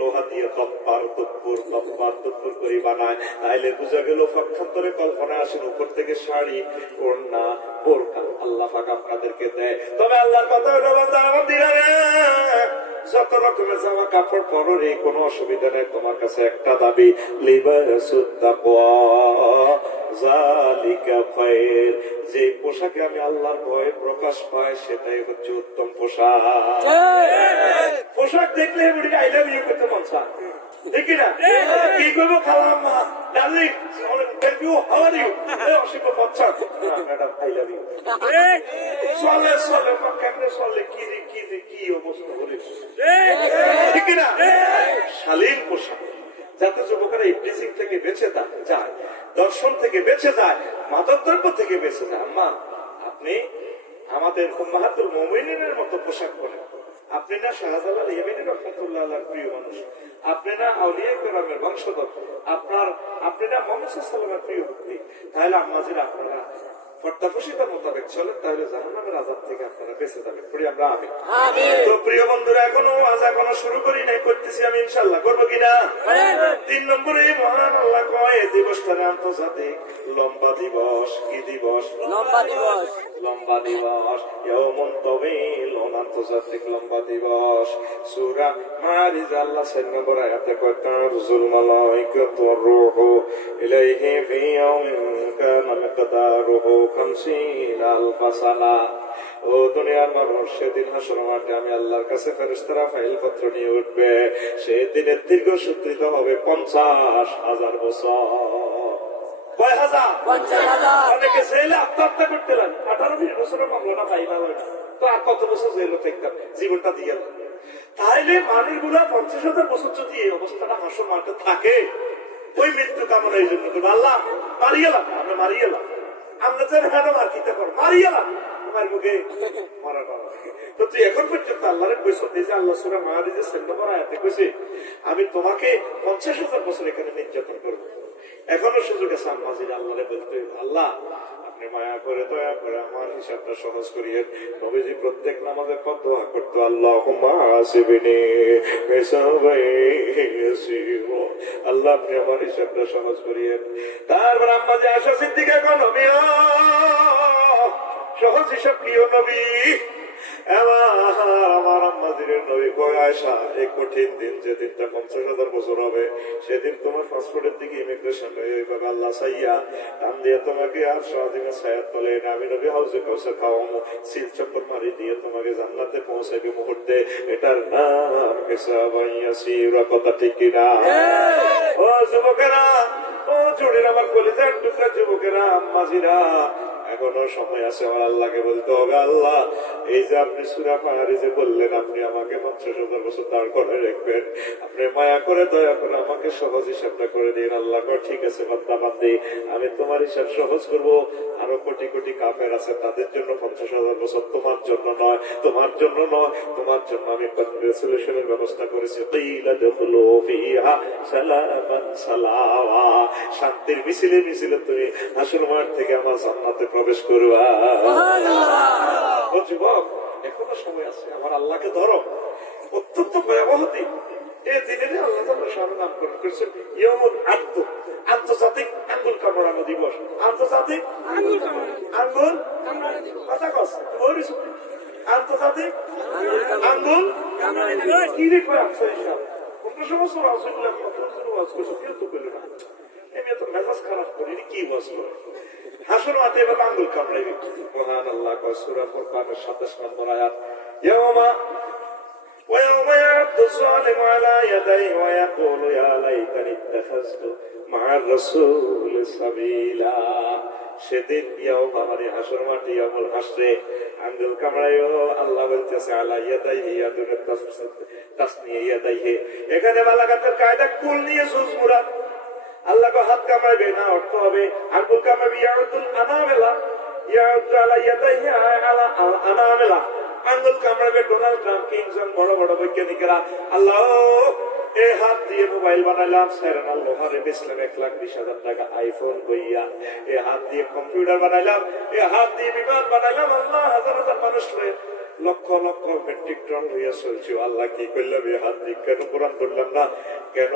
লোহা দিয়ে তপ্পার তপ্পুর করে বানায়। তাইলে বুঝা গেল পক্ষান্তরে কল্পনা আসেন উপর থেকে শাড়ি ওড়না বোরকা আল্লাহ পাক আপনাদেরকে দেয়। তবে আল্লাহর কথা হলো যত রকমের জামা কাপড় পরো রে, কোনো অসুবিধা নেই, তোমার কাছে একটা দাবি লিবাসুত তাকওয়া যালিকা খায়র, যে পোশাকে আমি আল্লাহর ভয়ে প্রকাশ পায় সেটাই হচ্ছে উত্তম পোশাক। পোশাক দেখলে আই লাভ ইউ করতে মন চায়, দেখি না কি করবো খালাম darling thank you how are you Ashim বাচ্চা ম্যাডাম আই লাভ ইউ চলে চলে কেমনে চলে কি কি অবস্থা করে, ঠিক না? শালীন পোশাক যাতে যুবকেরা ইবলিসিং থেকে বেঁচে যায়, দর্শন থেকে বেঁচে যায়, মাদক দ্রব্য থেকে বেঁচে যায়। আম্মা আপনি আমাদের উম্মাহাতুল মুমিনিনের মতো পোশাক পরেন, আপনি না শাহজালাল ইয়ামিনী রাহমাতুল্লাহ আলাইহির প্রিয় মানুষ, আপনি না আউলিয়া কেরামের বংশধর, আপনি না মুহাম্মদ সাল্লাল্লাহু আলাইহি ওয়াসাল্লামের প্রিয় ব্যক্তি, তাহলে আম্মাজিরা আপনারা পর্দাফসিতা মোতাবেক চলেন, তাহলে জাহান্নামের আযাব থেকে আপনারা বেঁচে যাবেন। পড়ি আমরা আমিন। তো প্রিয় বন্ধুরা এখনো শুরু করি নাই, করতেছি আমি ইনশাআল্লাহ, করবো কিনা? 3 নম্বরে মহান আল্লাহ কয় এই দিবসটা আন্তর্জাতিক লম্বা দিবস। কি দিবস? লম্বা দিবস। লম্বা দিবস, ইয়াউমুন তাওয়ীলুন আন্তর্জাতিক লম্বা দিবস। সূরা মারিজ আল্লাহ 6 নম্বর আয়াতে কয় তানজুল মালাইকাতু ওয়ার রূহু ইলাইহি ফি ইয়াউমিন কানা মিকদারুহু 50 আলফা সানা। ও দুনিয়ার মানুষ, সেদিন হাসর মাঠে আমি আল্লাহর কাছে ফেরেশতারা ফাইল পত্র নিয়ে উঠবে। সেই দিনের দীর্ঘ সূত্রিত হবে 50,000 বছর। কয় হাজার? 50,000। অনেকে জেলে আত্মহত্যা করতে লাগে, 18-20 বছরের মামলাটা ফাইলা হয় না, তো আর কত বছর জেলে থাকতাম, জীবনটা দিয়ে গেল। তাইলে মানুষগুলা 50,000 বছর যদি এই অবস্থাটা হাসর মাঠে থাকে, ওই মৃত্যু কামনা এই জন্য করবো, আল্লাহ মারি গেলাম, আমরা মারি গেলাম, আমরা যেন হেন মার কিতে করো, মারি গেলাম তোমার মুখে মারা করা। তো তুই এখন পর্যন্ত আল্লাহরে কইছ, এই যে আল্লাহ সূরা মারিজের 6 নম্বর আয়াতে কইছে আমি তোমাকে 50,000 বছর এখানে নির্যাতন করবো। এখনো সুযোগ আছে মাঝে আল্লাহরে বলতে, আল্লাহ আপনি মায়া করে দয়া করে আমার হিসাবটা সহজ করিয়েন। নবীজি প্রত্যেক নামাজের পর দোয়া করতো, আল্লাহুম্মা হাসিবনি হিসাবাই ইয়াসীরা, আল্লাহ আপনি আমার হিসাবটা সহজ করিয়েন। তারপর আম্মা যে আয়েশা সিদ্দিকা কোন নবী সহজ হিসাব কি ও নবী? আমার আম্মাদের নবী কয়, আয়েশা এই কঠিন দিন যেদিনটা 50,000 বছর হবে, সেদিন তোমার পাসপোর্টের দিকে ইমিগ্রেশন এইভাবে আল্লাহ চাইয়া টান দিয়ে তোমাকে আর সারাদিনে ছায়াত তলে আমি নবী হাউসে কাউসে খাওয়াবো, সিল চক্কর মারি দিয়ে তোমাকে জান্নাতে পৌঁছাইবে মুহূর্তে। এটার নাম হিসাবাই ইয়াসীরা। কথা ঠিক কিনা? ও যুবকেরা, ও জোরের আমার কলিজার টুকরা যুবকেরা, আম্মাজিরা, এখনো সময় আছে আমার আল্লাহকে বলতে হবে, আল্লাহ এই যে আপনি সূরা মারিজে বললেন আপনি আমাকে 50,000 বছর দাঁড় করে রাখবেন, আপনি মায়া করে দয়া করে আমাকে সহজ হিসাবটা করে দিন। আল্লাহ কয় ঠিক আছে বান্দা বান্দি, আমি তোমার হিসাব সহজ করব। আরো কোটি কোটি কাফের আছে, তাদের জন্য 50,000 বছর, তোমার জন্য নয়, তোমার জন্য নয়, তোমার জন্য আমি কনগ্রেচুলেশনের ব্যবস্থা করেছি। কিলা দুখুলু ফিহা সালামান সালাওয়া, শান্তির মিছিলে মিছিলে তুমি হাসর মাঠ থেকে আমার জান্নাতে প্রবেশ করবা। ও যুবক, এখনো সময় আছে, আমার আল্লাহকে ধরো। অত্যন্ত ভয়াবহ দিন এই দিনে আল্লাহ তাআলা শানের নামকরণ করেছেন ইয়াউমুল আদ্দ, আন্তর্জাতিক আঙ্গুল কামড়ানো দিবস। আন্তর্জাতিক আঙ্গুল কামড়ানো দিবস, কথা কস বলিস, আন্তর্জাতিক আঙ্গুল কামড়ানো দিবস। কি রে কয় আপনি সব 15 বছর রাসূলুল্লাহ ওয়াজ করছে, কেউ তো বলে না, আমি তো মেজাজ খারাপ করিনি, কি ওয়াজ করে হাসর মাঠে এবার আঙ্গুল কামড়াইবে। মহান আল্লাহ কয় সূরা ফুরকানের 27 নম্বর আয়াত, ইয়াউমা ويوم يعض الظالم على يديه ويقول يا ليتني اتخذت مع الرسول سبيلا। সেদিন মানে হাসর মাঠে ইয়ামুল হাসরে আঙ্গুল কামড়াইও। আল্লাহ বলতেছে আলা ইয়াদাইহি ইয়াদুন তাসনিয়া ইয়াদাইহি, এখানে বালাগাতের কায়দা কুল নিয়ে সুজ মুরাদ। আল্লাহ কো হাত কামড়াইবে না, অর্থ হবে আঙ্গুল কামড়াবে, ইয়াউদুল আনামেলা, ইয়াউদু আলা ইয়াদাইহি আলা আনামেলা, আঙ্গুল কামড়াবে। ডোনাল্ড ট্রাম্প, কিংজন, বড় বড় বৈজ্ঞানিকেরা আল্লাহ এ হাত দিয়ে মোবাইল বানাইলাম, সেরেনা লোহারে বেচলাম 1,20,000 টাকা আইফোন বইয়া, এ হাত দিয়ে কম্পিউটার বানাইলাম, এ হাত দিয়ে বিমান বানাইলাম। আল্লাহ হাজার হাজার মানুষ লক্ষ লক্ষ মেট্রিক টন হইয়া চলছে। আল্লাহ কি করলাম এ হাত দিয়ে? কেন কোরআন করলাম না? কেন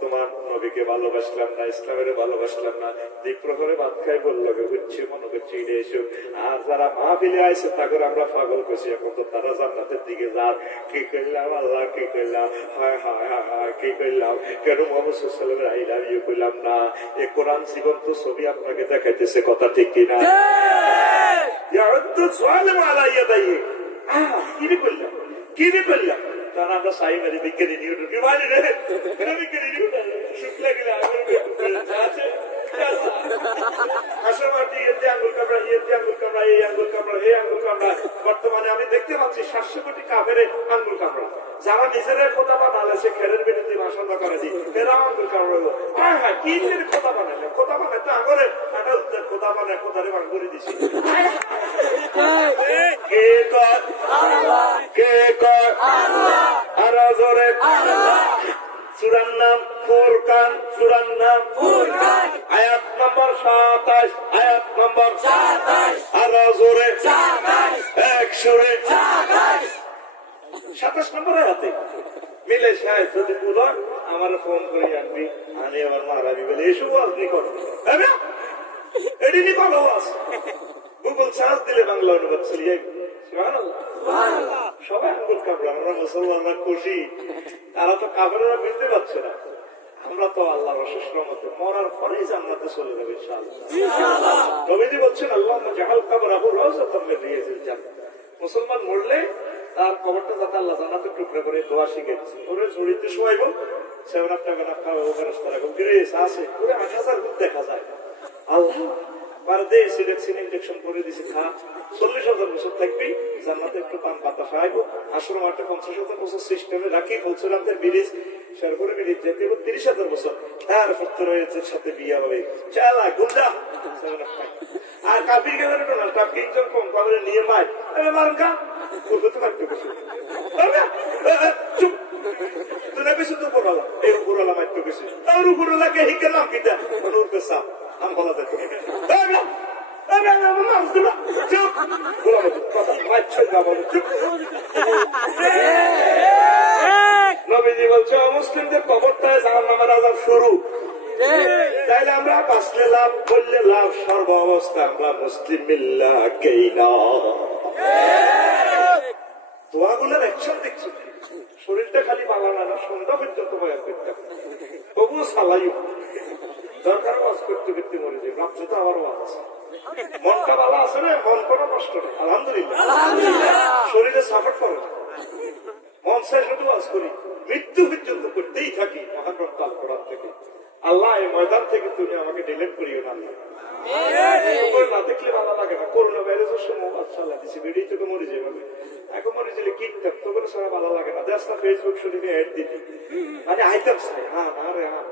তোমার নবীকে ভালোবাসলাম না, ইসলামের ভালোবাসলাম না? দ্বীপ্রহরে ভাত খাই বললো বুঝছি, মনে করছি ইডে এসো। আর যারা মাহফিলে আইসে তাকে আমরা পাগল করছি, এখন তো তারা জান্নাতের দিকে যান। কি করলাম আল্লাহ, কি করলাম? হায় হায় হায় হায়, কি করলাম? কেন মোহাম্মদ সাল্লাল্লাহু আলাইহি ওয়াসাল্লামের আই লাভ ইউ করলাম না? এ কোরআন জীবন্ত ছবি আপনাকে দেখাইতেছে, কথা ঠিক কিনা? কি করলাম? তারা আমরা সাই মারি বিজ্ঞানী নিউটন কি মারি রে, বিজ্ঞানী নিউটন শুক্লা গেলে আছে বর্তমানে আমি দেখতে পাচ্ছি 700 কোটি কাফের আঙ্গুল কামড়া। যারা নিজেদের খোদা বানালে সে খেরের বিরুদ্ধে ভাষণ করে দিই, এরা আঙ্গুল কামড়াবো। হ্যাঁ হ্যাঁ, কি খোদা বানাইলে? খোদা বানাইতে আগরে একটা উত্তর খোদা বানায়, খোদারে ভাঙ করে দিছি। কে কর? কে কর? আরো জোরে। সূরার নাম ফুরকান, সূরার নাম ফুরকান, আয়াত নম্বর 27, আয়াত নম্বর 27, আরো জোরে 27, এক সুরে 27, 27 নম্বর আয়াতে মিলে সাহেব যদি বলো আমার ফোন করে আনবি, আমি আবার মারাবি বলে এসব ওয়াজ নি করো, এডি নি ভালো ওয়াজ গুগল সার্চ দিলে বাংলা অনুবাদ চলিয়ে সবাই আঙ্গুল কাপড়। আমরা মুসলমানরা খুশি, তারা তো কাপড়েরা বুঝতে পারছে না। আমরা তো আল্লাহর অশেষ রহমতে মরার পরেই জান্নাতে চলে যাবে ইনশাআল্লাহ। নবীজি বলছেন আল্লাহুম্মা জাআল কবরাহু রাওযাতাম মিন রিয়াজিল জান্নাহ। মুসলমান মরলে তার কবরটা যাতে আল্লাহ জান্নাতের টুকরা করে দোয়া শিখে দিচ্ছে। ওরে ঝুড়িতে শোয়াইব, 7 টাকা না খাওয়া ওখানে রাখবো, গ্রেস আছে ওরে 8,000 গুণ দেখা যায়। আল্লাহ বারদে সিলেকশন ইনজেকশন করে দিছে, খা 40,000 বছর থাকবি জান্নাতে, একটু পান পাতা খাইবো। আসর মাঠে 50,000 বছর সিস্টেমে রাখি, ফুলসুরাতের ব্রিজ শেয়ার করে ব্রিজ যেতে 30,000 বছর। তার পুত্র রয়েছে, সাথে বিয়ে হবে, চালা গুন্ডা। আর কাপির গেলে ডোনাল্ড ট্রাম্প কিংজন কম কবরে নিয়ে মায় মারুন কা করবে তো থাকতে বসে চুপ। তুই না বেশি তো উপরওয়ালা, এই উপরওয়ালা মাইতো বেশি, তার উপরওয়ালাকে হিকে নাম কিটা উঠবে সাপ আম বলা যায়। নবীজি বলছে মুসলিমদের কবরটায় জাহান্নামের আযাব শুরু। তাইলে আমরা বাঁচলে লাভ, বললে লাভ, সর্ব অবস্থা আমরা মুসলিম মিল্লাহকেই না। দোয়াগুলোর অ্যাকশন দেখছি, শরীরটা খালি বানানো না, সন্ধ্যা পর্যন্ত বয়ান করতাম, তবুও সালাইও দরকার ওয়াজ করতে করতে মরে যাবে। রাত্রে তো আবার ওয়াজ, মনটা ভালো আছে না, মন কোনো কষ্ট নেই আলহামদুলিল্লাহ। শরীরে সাপোর্ট করে না, মন চাই শুধু ওয়াজ করি, মৃত্যু পর্যন্ত করতেই থাকি। মহাগ্রন্থ আল কোরআন থেকে আল্লাহ এই ময়দান থেকে তুমি আমাকে ডিলিট করিও না। না দেখলে ভালো লাগে না। করোনা ভাইরাসের সময় চালা দিচ্ছি, বেরিয়ে থেকে মরে যাবে। এখন মরে গেলে কিনতাম, তো করে সারা ভালো লাগে না। দেশ না ফেসবুক শরীরে অ্যাড দিবি, মানে আইতাম চাই, হ্যাঁ না রে হ্যাঁ।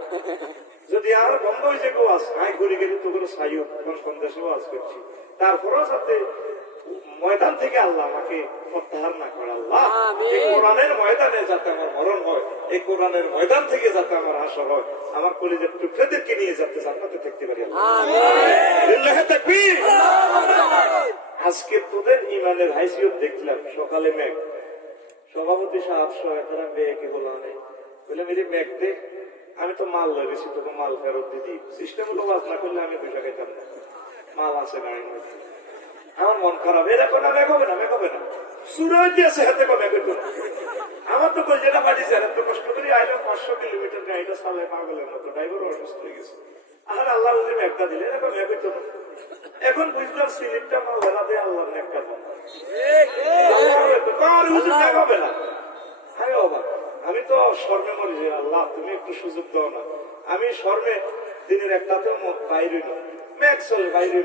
যদি আর বন্ধ হয়েছে গো আস আয় ঘুরে গেলে তো করে সাইও সন্দেশেও আজ করছি। তারপরেও সাথে ময়দান থেকে আল্লাহ আমাকে প্রত্যাহার না করে। আল্লাহ এই কোরআনের ময়দানে যাতে আমার মরণ হয়, এই কোরআনের ময়দান থেকে যাতে আমার আসর হয়, আমার কলিজার টুকরাদেরকে নিয়ে যাতে জান্নাতে থাকতে পারি। আজকে তোদের ইমানের হাইসিয়ত দেখলাম। সকালে মেঘ, সভাপতি সাহেব সহায়তারা মেয়েকে বলা নেই, বলে মেরে মেঘ দেখ, আমি তো মাল লয়ে গেছি, তোকে মাল ফেরত দিদি। সিস্টেম হলো ওয়াজ না করলে আমি পয়সা খাইতাম না, মাল আছে গাড়ির মধ্যে। আমার মন খারাপ, এরকম না, মেঘ হবে না, মেঘ হবে না, সুরজ দিয়েছে হাতে কমে করতো না। আমার তো যেটা বাড়িছে এত কষ্ট করে আইলাম, 500 কিলোমিটার গাড়িটা চালায় পাগলের মতো, ড্রাইভারও অসুস্থ হয়ে গেছে। আর আল্লাহ বুঝে মেঘটা দিলে এরকম মেঘ হইতো না। এখন বুঝলাম সিলিপটা মাল ভেলা দিয়ে আল্লাহ মেঘটা দেন, মেঘ হবে না। হ্যাঁ বাবা, আমি তো শর্মে মরি যে আল্লাহ তুমি একটু সুযোগ দাও না। আমি শর্মে দিনের একটাতেও বাইরে মেঘ চলে, বাইরে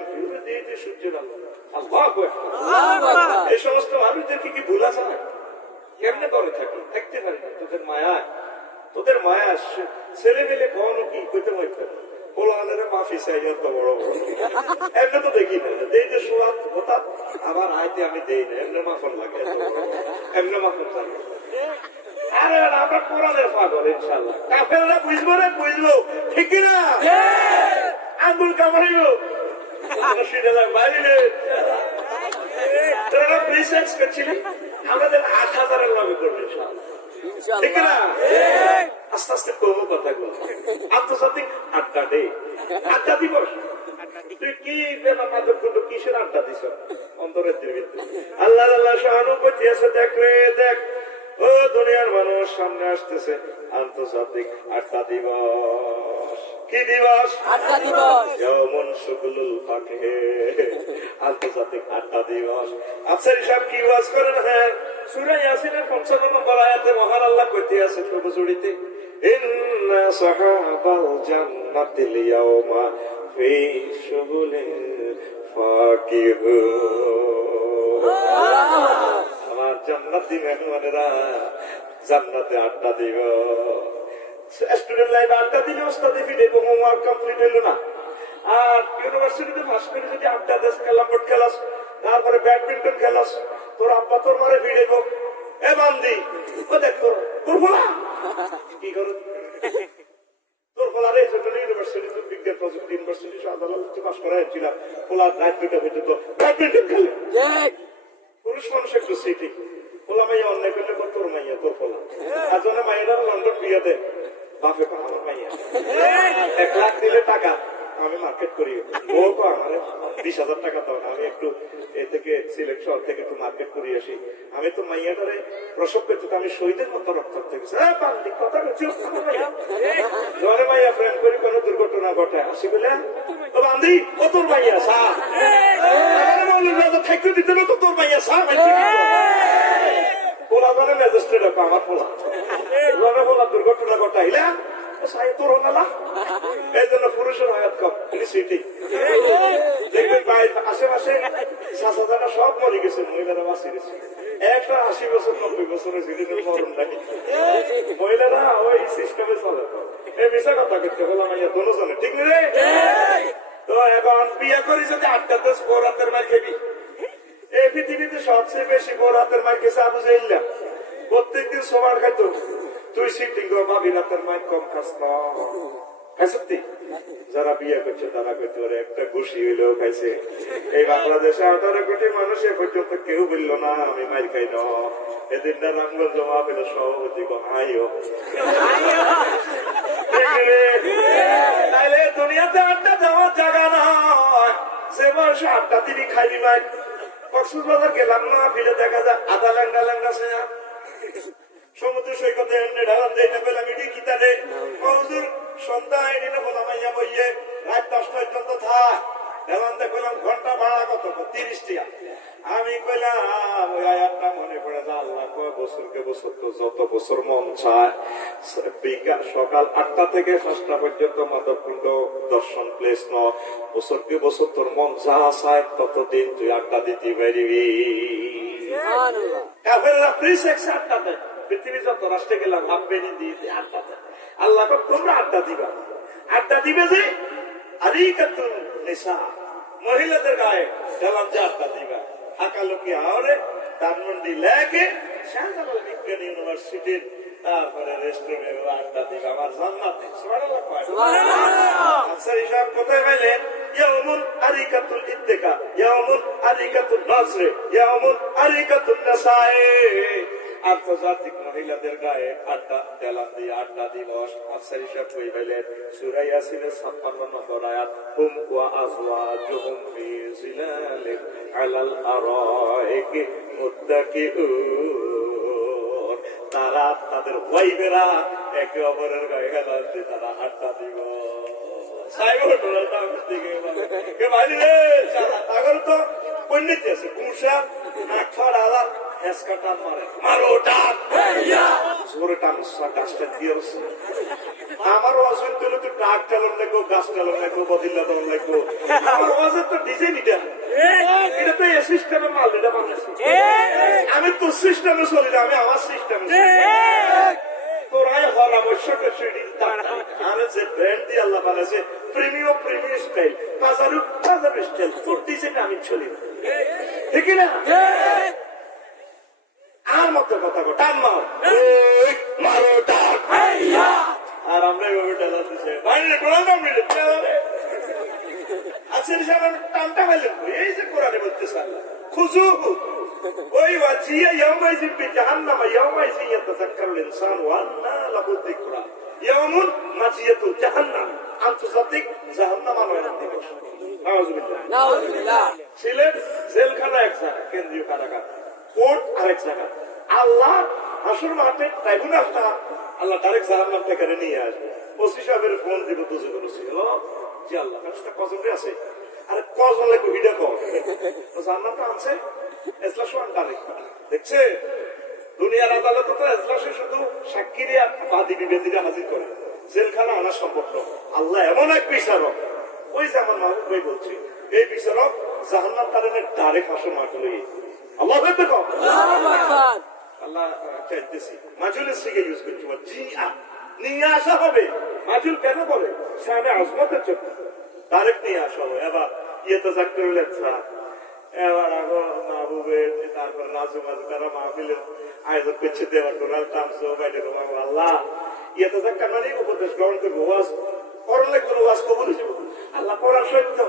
দিয়ে দিয়ে সূর্যের আলো। এই সমস্ত মানুষদেরকে কি ভুলা যায়? কেমনে করে থাকি, থাকতে পারি না। তোদের মায়া, তোদের মায়া, ছেলে মেলে কখনো কি করতে পারতে পোলানের মাফি চাই এত বড় বড়, এমনি তো দেখি না। দেই যে সোয়াদ হঠাৎ আবার আইতে আমি দেই না, এমনি মাখন লাগে, এমনি মাখন লাগে। আরে আমরা কোরআনের পাগল ইনশাআল্লাহ। কাফেররা বুঝবো না, বুঝবো ঠিক না, আঙ্গুল কামাইব আমাদের 8,000-এর লগে করবে ঠিক না। আস্তে আস্তে কমো কথাগুলো। আন্তর্জাতিক আড্ডা ডে, আড্ডা দিবস। তুই কি বেমাদক করলো, কিসের আড্ডা দিছ অন্তরের ভিতরে? আল্লাহ আল্লাহ সহানুভূতি আছে, দেখ রে দেখ, ও দুনিয়ার মানুষ সামনে আসতেছে আন্তর্জাতিক আড্ডা দিবস। কি দিবস? আড্ডা দিবস। যেমন শুকুলুল ফাকে, আন্তর্জাতিক আড্ডা দিবস। আফসারি সাহেব কি ওয়াজ করেন? হ্যাঁ, সূরা ইয়াসিনের 55 নম্বর আয়াতে মহান আল্লাহ কইতে আছে প্রভু জুড়িতে, ইন্না সাহাবাল জান্নাতিল ইয়াউমা ফি শুগুলিল ফাকিহুন। আমার জান্নাতি মেহমানেরা জান্নাতে আড্ডা দিব। স্টুডেন্ট লাইফ আড্ডা দিলে ওস্তাদি ফিরে হোমওয়ার্ক কমপ্লিট হইল না। আর ইউনিভার্সিটিতে পাস করে যদি আড্ডা দেশ খেলাম, বোর্ড খেলাস, তারপরে ব্যাডমিন্টন খেলাস, তোর আব্বা তোর মারে ভিড়ে গো এ বান্দি ও দেখ তোর ফলা কি করো, তোর ফলার এই জন্য ইউনিভার্সিটি বিজ্ঞান প্রযুক্তি ইউনিভার্সিটি আদালত পাস করা হয়েছিল। ফোলা রাত দুটা পর্যন্ত ব্যাডমিন্টন খেলে, পুরুষ মানুষ একটু সিটি ফোলা মাইয়া অন্যায় করলে তোর মাইয়া, তোর ফোলা। আর জন্য মাইয়ারা লন্ডন বিয়ে দেয়, বাপে আমার মাইয়া 1 লাখ দিলে টাকা, আমি মার্কেট করি। ও তো আমার 20,000 টাকা দাও না, আমি একটু এ থেকে সিলেক্ট শহর থেকে একটু মার্কেট করে আসি। আমি তো মাইয়াটারে প্রসব করতে আমি শহীদের মতো রক্ত থেকে কথা মাইয়া প্রেম করি কোনো দুর্ঘটনা ঘটে আসি বলে ও বান্ধি ও তোর মাইয়া সা থাকতে দিতে না তো তোর মাইয়া সা পোলা মানে ম্যাজিস্ট্রেট আমার পোলা পোলা দুর্ঘটনা ঘটাইলে তোর হল এই জন্য পুরুষের হায়াত কম সিটি দেখবেন আশেপাশে চাষাদারা সব মরে গেছে, মহিলারা বাঁচিয়ে গেছে। একটা 80 বছর 90 বছরের সিটিতে মরণ নাকি মহিলারা ওই সিস্টেমে চলে। এই বিষয় কথা করতে বললাম দোজনে ঠিক নেই। তো এখন বিয়ে করি যদি 8টা 10 বড় হাতের মার খেবি। এই পৃথিবীতে সবচেয়ে বেশি বড় হাতের মার খেয়েছে আবু জাহেল। প্রত্যেকদিন সবার খাইতো, তুই সিটিং ভাবি রাতের মার কম খাস না। সত্যি যারা বিয়ে করছে তারা করতে পারে একটা ঘুষি হইলেও খাইছে। এই বাংলাদেশে 18 কোটি মানুষ এ পর্যন্ত কেউ বলল না আমি মার খাই না। এদিনটা রামগঞ্জ জমা পেল সভাপতি হাইও তাইলে দুনিয়াতে আড্ডা দেওয়ার জায়গা নয়। সে বয়সে আড্ডা তিনি খাইবি ভাই। কক্সবাজার গেলাম না, ফিরে দেখা যায় আধা ল্যাংডা ল্যাংডা সে সমুদ্র সৈকতে ঢালান দিয়ে পেলাম ইডি কিতারে হুজুর সন্ধ্যা এনে বললাম মাইয়া বইয়ে রাত 10টা পর্যন্ত থাক। ঢালান দেখলাম ঘন্টা ভাড়া কত 30 টাকা। আমি কইলাম ওই আয়াতটা মনে পড়ে যা আল্লাহ কয় বছরকে বছর তো যত বছর মন চায় সকাল 8টা থেকে 5টা পর্যন্ত মাধবকুণ্ড দর্শন প্লেস ন বছরকে বছর তোর মন যা চায় ততদিন তুই আড্ডা দিতে পারবি। পৃথিবী যত রাষ্ট্রে গেলাম হাফবেনি দিয়ে আড্ডা আল্লাহ তোমরা আড্ডা দিবা। আড্ডা দিবে যে আরিকাতুন নিসা মহিলাদের গায়ে গেলাম যে আড্ডা দিবা। আকালকি আওরে ধানমন্ডি লেকে শাহজালাল বিজ্ঞান ইউনিভার্সিটির তারপরে রেস্টুরেন্টে আড্ডা দিবা। আমার জান্নাতে সুবহানাল্লাহ সুবহানাল্লাহ। আচ্ছা হিসাব কোথায় পাইলেন? ইয়াউমুল আরিকাতুল ইত্তিকা, ইয়াউমুল আরিকাতুল নাজরে, ইয়াউমুল আরিকাতুন নাসায়ে। আন্তর্জাতিক মহিলাদের গায়ে আড্ডা দেলান দিয়ে আড্ডা দিবস। আফসার হিসাব হয়ে গেলেন সূরা ইয়াসিনের 56 নম্বর আয়াত হুম ওয়া আজওয়াজুহুম ফি জিলালিন আলাল আরাইকি মুত্তাকিউন। তারা তাদের ওয়াইফেরা একে অপরের গায়ে হেলান দিয়ে তারা আড্ডা দিব। তো পণ্ডিত আছে কুষা আঠার আলাপ হেসকাটান মারে মারো টান জোরে টান গাছটা দিয়ে আমার ওয়াজের তুলে তো ট্রাক চালন লাগবো, গাছ চালন লাগবো, বদিল্লা চালন লাগবো। আমার ওয়াজের তো ডিজাইন এটা তো এই সিস্টেমে মাল এটা বানাচ্ছি। আমি তোর সিস্টেমে চলি না, আমি আমার সিস্টেমে তোরাই হল আবশ্যক যে ব্র্যান্ড দিয়ে আল্লাহ বানাইছে প্রিমিয়াম প্রিমিয়াম স্টাইল বাজারু বাজার স্টাইল তোর ডিজাইনে আমি চলি না, ঠিক না? আর মতো কথা গো টান মাও মারো টান আর আমরা এইভাবে টানা দিচ্ছে বাইরে গোলাম মিলে আচ্ছা টানটা পাইলেন এই যে কোরআনে বলতেছে আল্লাহ খুজু ওই ওয়াজিয়া ইয়াউমাইজিন বিজাহান্নাম ইয়াউমাইজিন ইয়াতাযাক্কারুল ইনসানু ওয়া আন্না লাহু যিকরা ইয়াউমুন মাজিয়াতুল জাহান্নাম আন্তর্জাতিক জাহান্নাম আনয়ন দিবস। নাউযুবিল্লাহ নাউযুবিল্লাহ। সিলেট জেলখানা এক জায়গা, কেন্দ্রীয় কারাগার, কোর্ট আরেক জায়গা। আল্লাহ হাসর মাঠে ট্রাইব্যুনালটা আল্লাহ ডাইরেক্ট জাহান্নাম থেকে নিয়ে আসবে। ওসি সাহেবের ফোন দিব দুজে করেছিল যে আল্লাহ কাজটা কজনে আছে আরে কজন লাগবে ভিডিও কল জাহান্নামটা আনছে এজলাস দেখছে। দুনিয়ার আদালত তো এজলাসে শুধু সাক্ষী দিয়ে বাদী বিবেদীরা হাজির করে, জেলখানা আনা সম্ভব নয়। আল্লাহ এমন এক বিচারক, ওই যে আমার মাহবুব ভাই বলছে এই বিচারক জাহান্নাম কারণের ডাইরেক্ট হাসর মাঠে লই আল্লাহ দেখো আল্লাহ চাইতেছি মাজুলের থেকে ইউজ করতে পারে জি নিয়ে আসা হবে। মাজুল কেন বলে সামনে আজমতের জন্য ডাইরেক্ট নিয়ে আসা হবে। এবার ইয়েতে চাকরি হলে এবার আগো মাহবুবের তারপর রাজু মাজু তারা মাহফিলের আয়োজন করছে দেওয়ার ডোনাল্ড ট্রাম্প জো বাইডেন আল্লাহ ইয়েতে চাকরি মানে উপদেশ গ্রহণ করবো ওয়াজ করলে কোনো ওয়াজ কবুল হয়েছে আল্লাহ কোরআন সত্য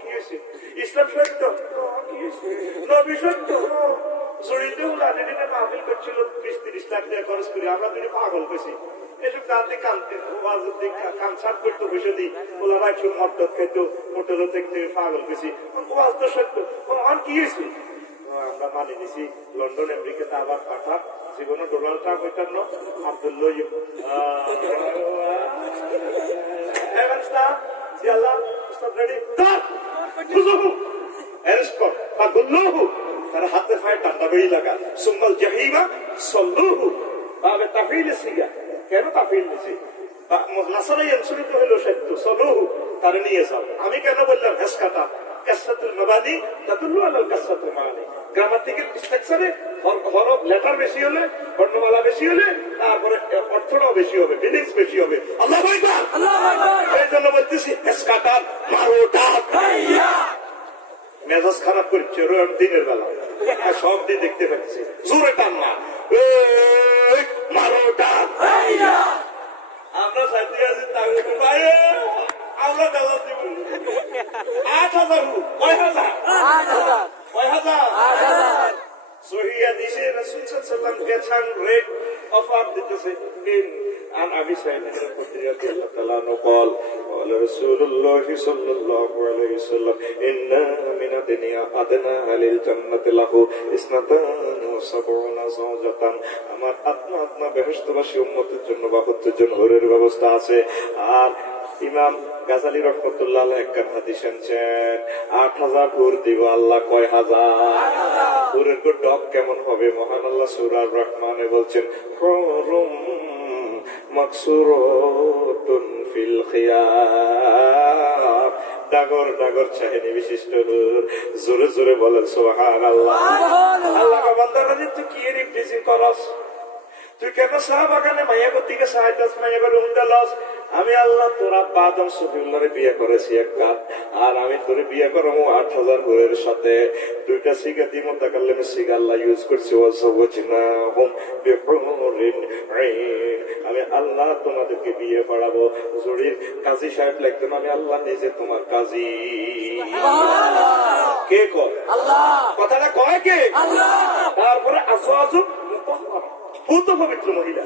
কি হয়েছে, ইসলাম সত্য কি হয়েছে, নবী সত্য জড়িত লাদিনে মাহফিল করছিল 20-30 লাখ টাকা খরচ করে, আমরা দুই পাগল পেয়েছি এসব কান্দে কানতে কানসার্ট করতো বসে দিই ওলা রাখছো মদ্দত খাইতো হোটেল দেখতে পাগল পেয়েছি ওয়াজ তো সত্য আমার কি হয়েছে আমরা মানি নিছি লন্ডন আমেরিকাতে আবার পাঠান জীবনে ডোনাল্ড ট্রাম্প হইতাম না আব্দুল্লাহ তারা হাতে পায়ে ডান্ডা বেড়ি লাগা সুম্মাল জাহিমা সল্লুহু বাবে তাফিল সিগা কেন তাফিল নিছি নাসারাই আনসুরিত হইল সত্য সল্লুহু তারা নিয়ে যাও আমি কেন বললাম হেসকাটা কাসসাতুল মাবানি তাদুল্লু আলাল কাসসাতুল মাবানি গ্রামাটিক্যাল স্ট্রাকচারে হরফ লেটার বেশি হলে বর্ণমালা বেশি হলে তারপরে অর্থটাও বেশি হবে মিনিংস বেশি হবে আল্লাহু আকবার আল্লাহু আকবার এই জন্য বলতেছি হেসকাটার মারোটা হাইয়া মেজাজ খারাপ করছে রোজ দিনের বেলা সব দিন দেখতে পাচ্ছি জোরে টান না মারোটা আমরা সাথে আছি আমরা দাওয়াত দিব 8,000 কয় হাজার কয় হাজার সহিয়া দিছে রাসূল সাল্লাল্লাহু আলাইহি ওয়াসাল্লাম গেছান রেট অফার দিতেছে عن أبي سعيد الخدري رضي الله تعالى عنه قال قال رسول الله صلى الله عليه وسلم إن من الدنيا أدنى أهل الجنة له 72 زوجة আমার আত্মা বেহেশতবাসী উম্মতের জন্য 72 জন হুরের ব্যবস্থা আছে। আর ইমাম গাজালি রহমাতুল্লাহ আলাইহি এক হাদিস আনছেন 8000 হুর দিব আল্লাহ কয় হাজার হুরের ডক কেমন হবে মহান আল্লাহ সূরা আর-রহমানে বলছেন হুরুম মাকসুরাতুন ফিল খিয়াম ডাগর ডাগর চাহিনি বিশিষ্ট নূর জোরে জোরে বলেন সুবহানাল্লাহ আল্লাহ বান্দারা তুই কি রিপ্রেজেন্ট করস তুই কেন শাহবাগানে মাইয়া গতিকে সাহায্য মাইয়া করে উন্ডালস আমি আল্লাহ তোর আব্বা আদম সফিউল্লাহরে বিয়ে করেছি এক কাজ আর আমি তোরে বিয়ে করাবো 8000 হুরের সাথে দুইটা সিগা দিমো তাকালে আমি সিগা আল্লাহ ইউজ করছি ওয়াসাওয়াজনাহুম বিহুরিন আইন আমি আল্লাহ তোমাদেরকে বিয়ে পড়াবো জুরির কাজী সাহেব লাগতেন আমি আল্লাহ নিজে তোমার কাজী কে কয় আল্লাহ কথাটা কয় কে আল্লাহ তারপরে আজওয়াজুম মুতাহহারা ভূত পবিত্র মহিলা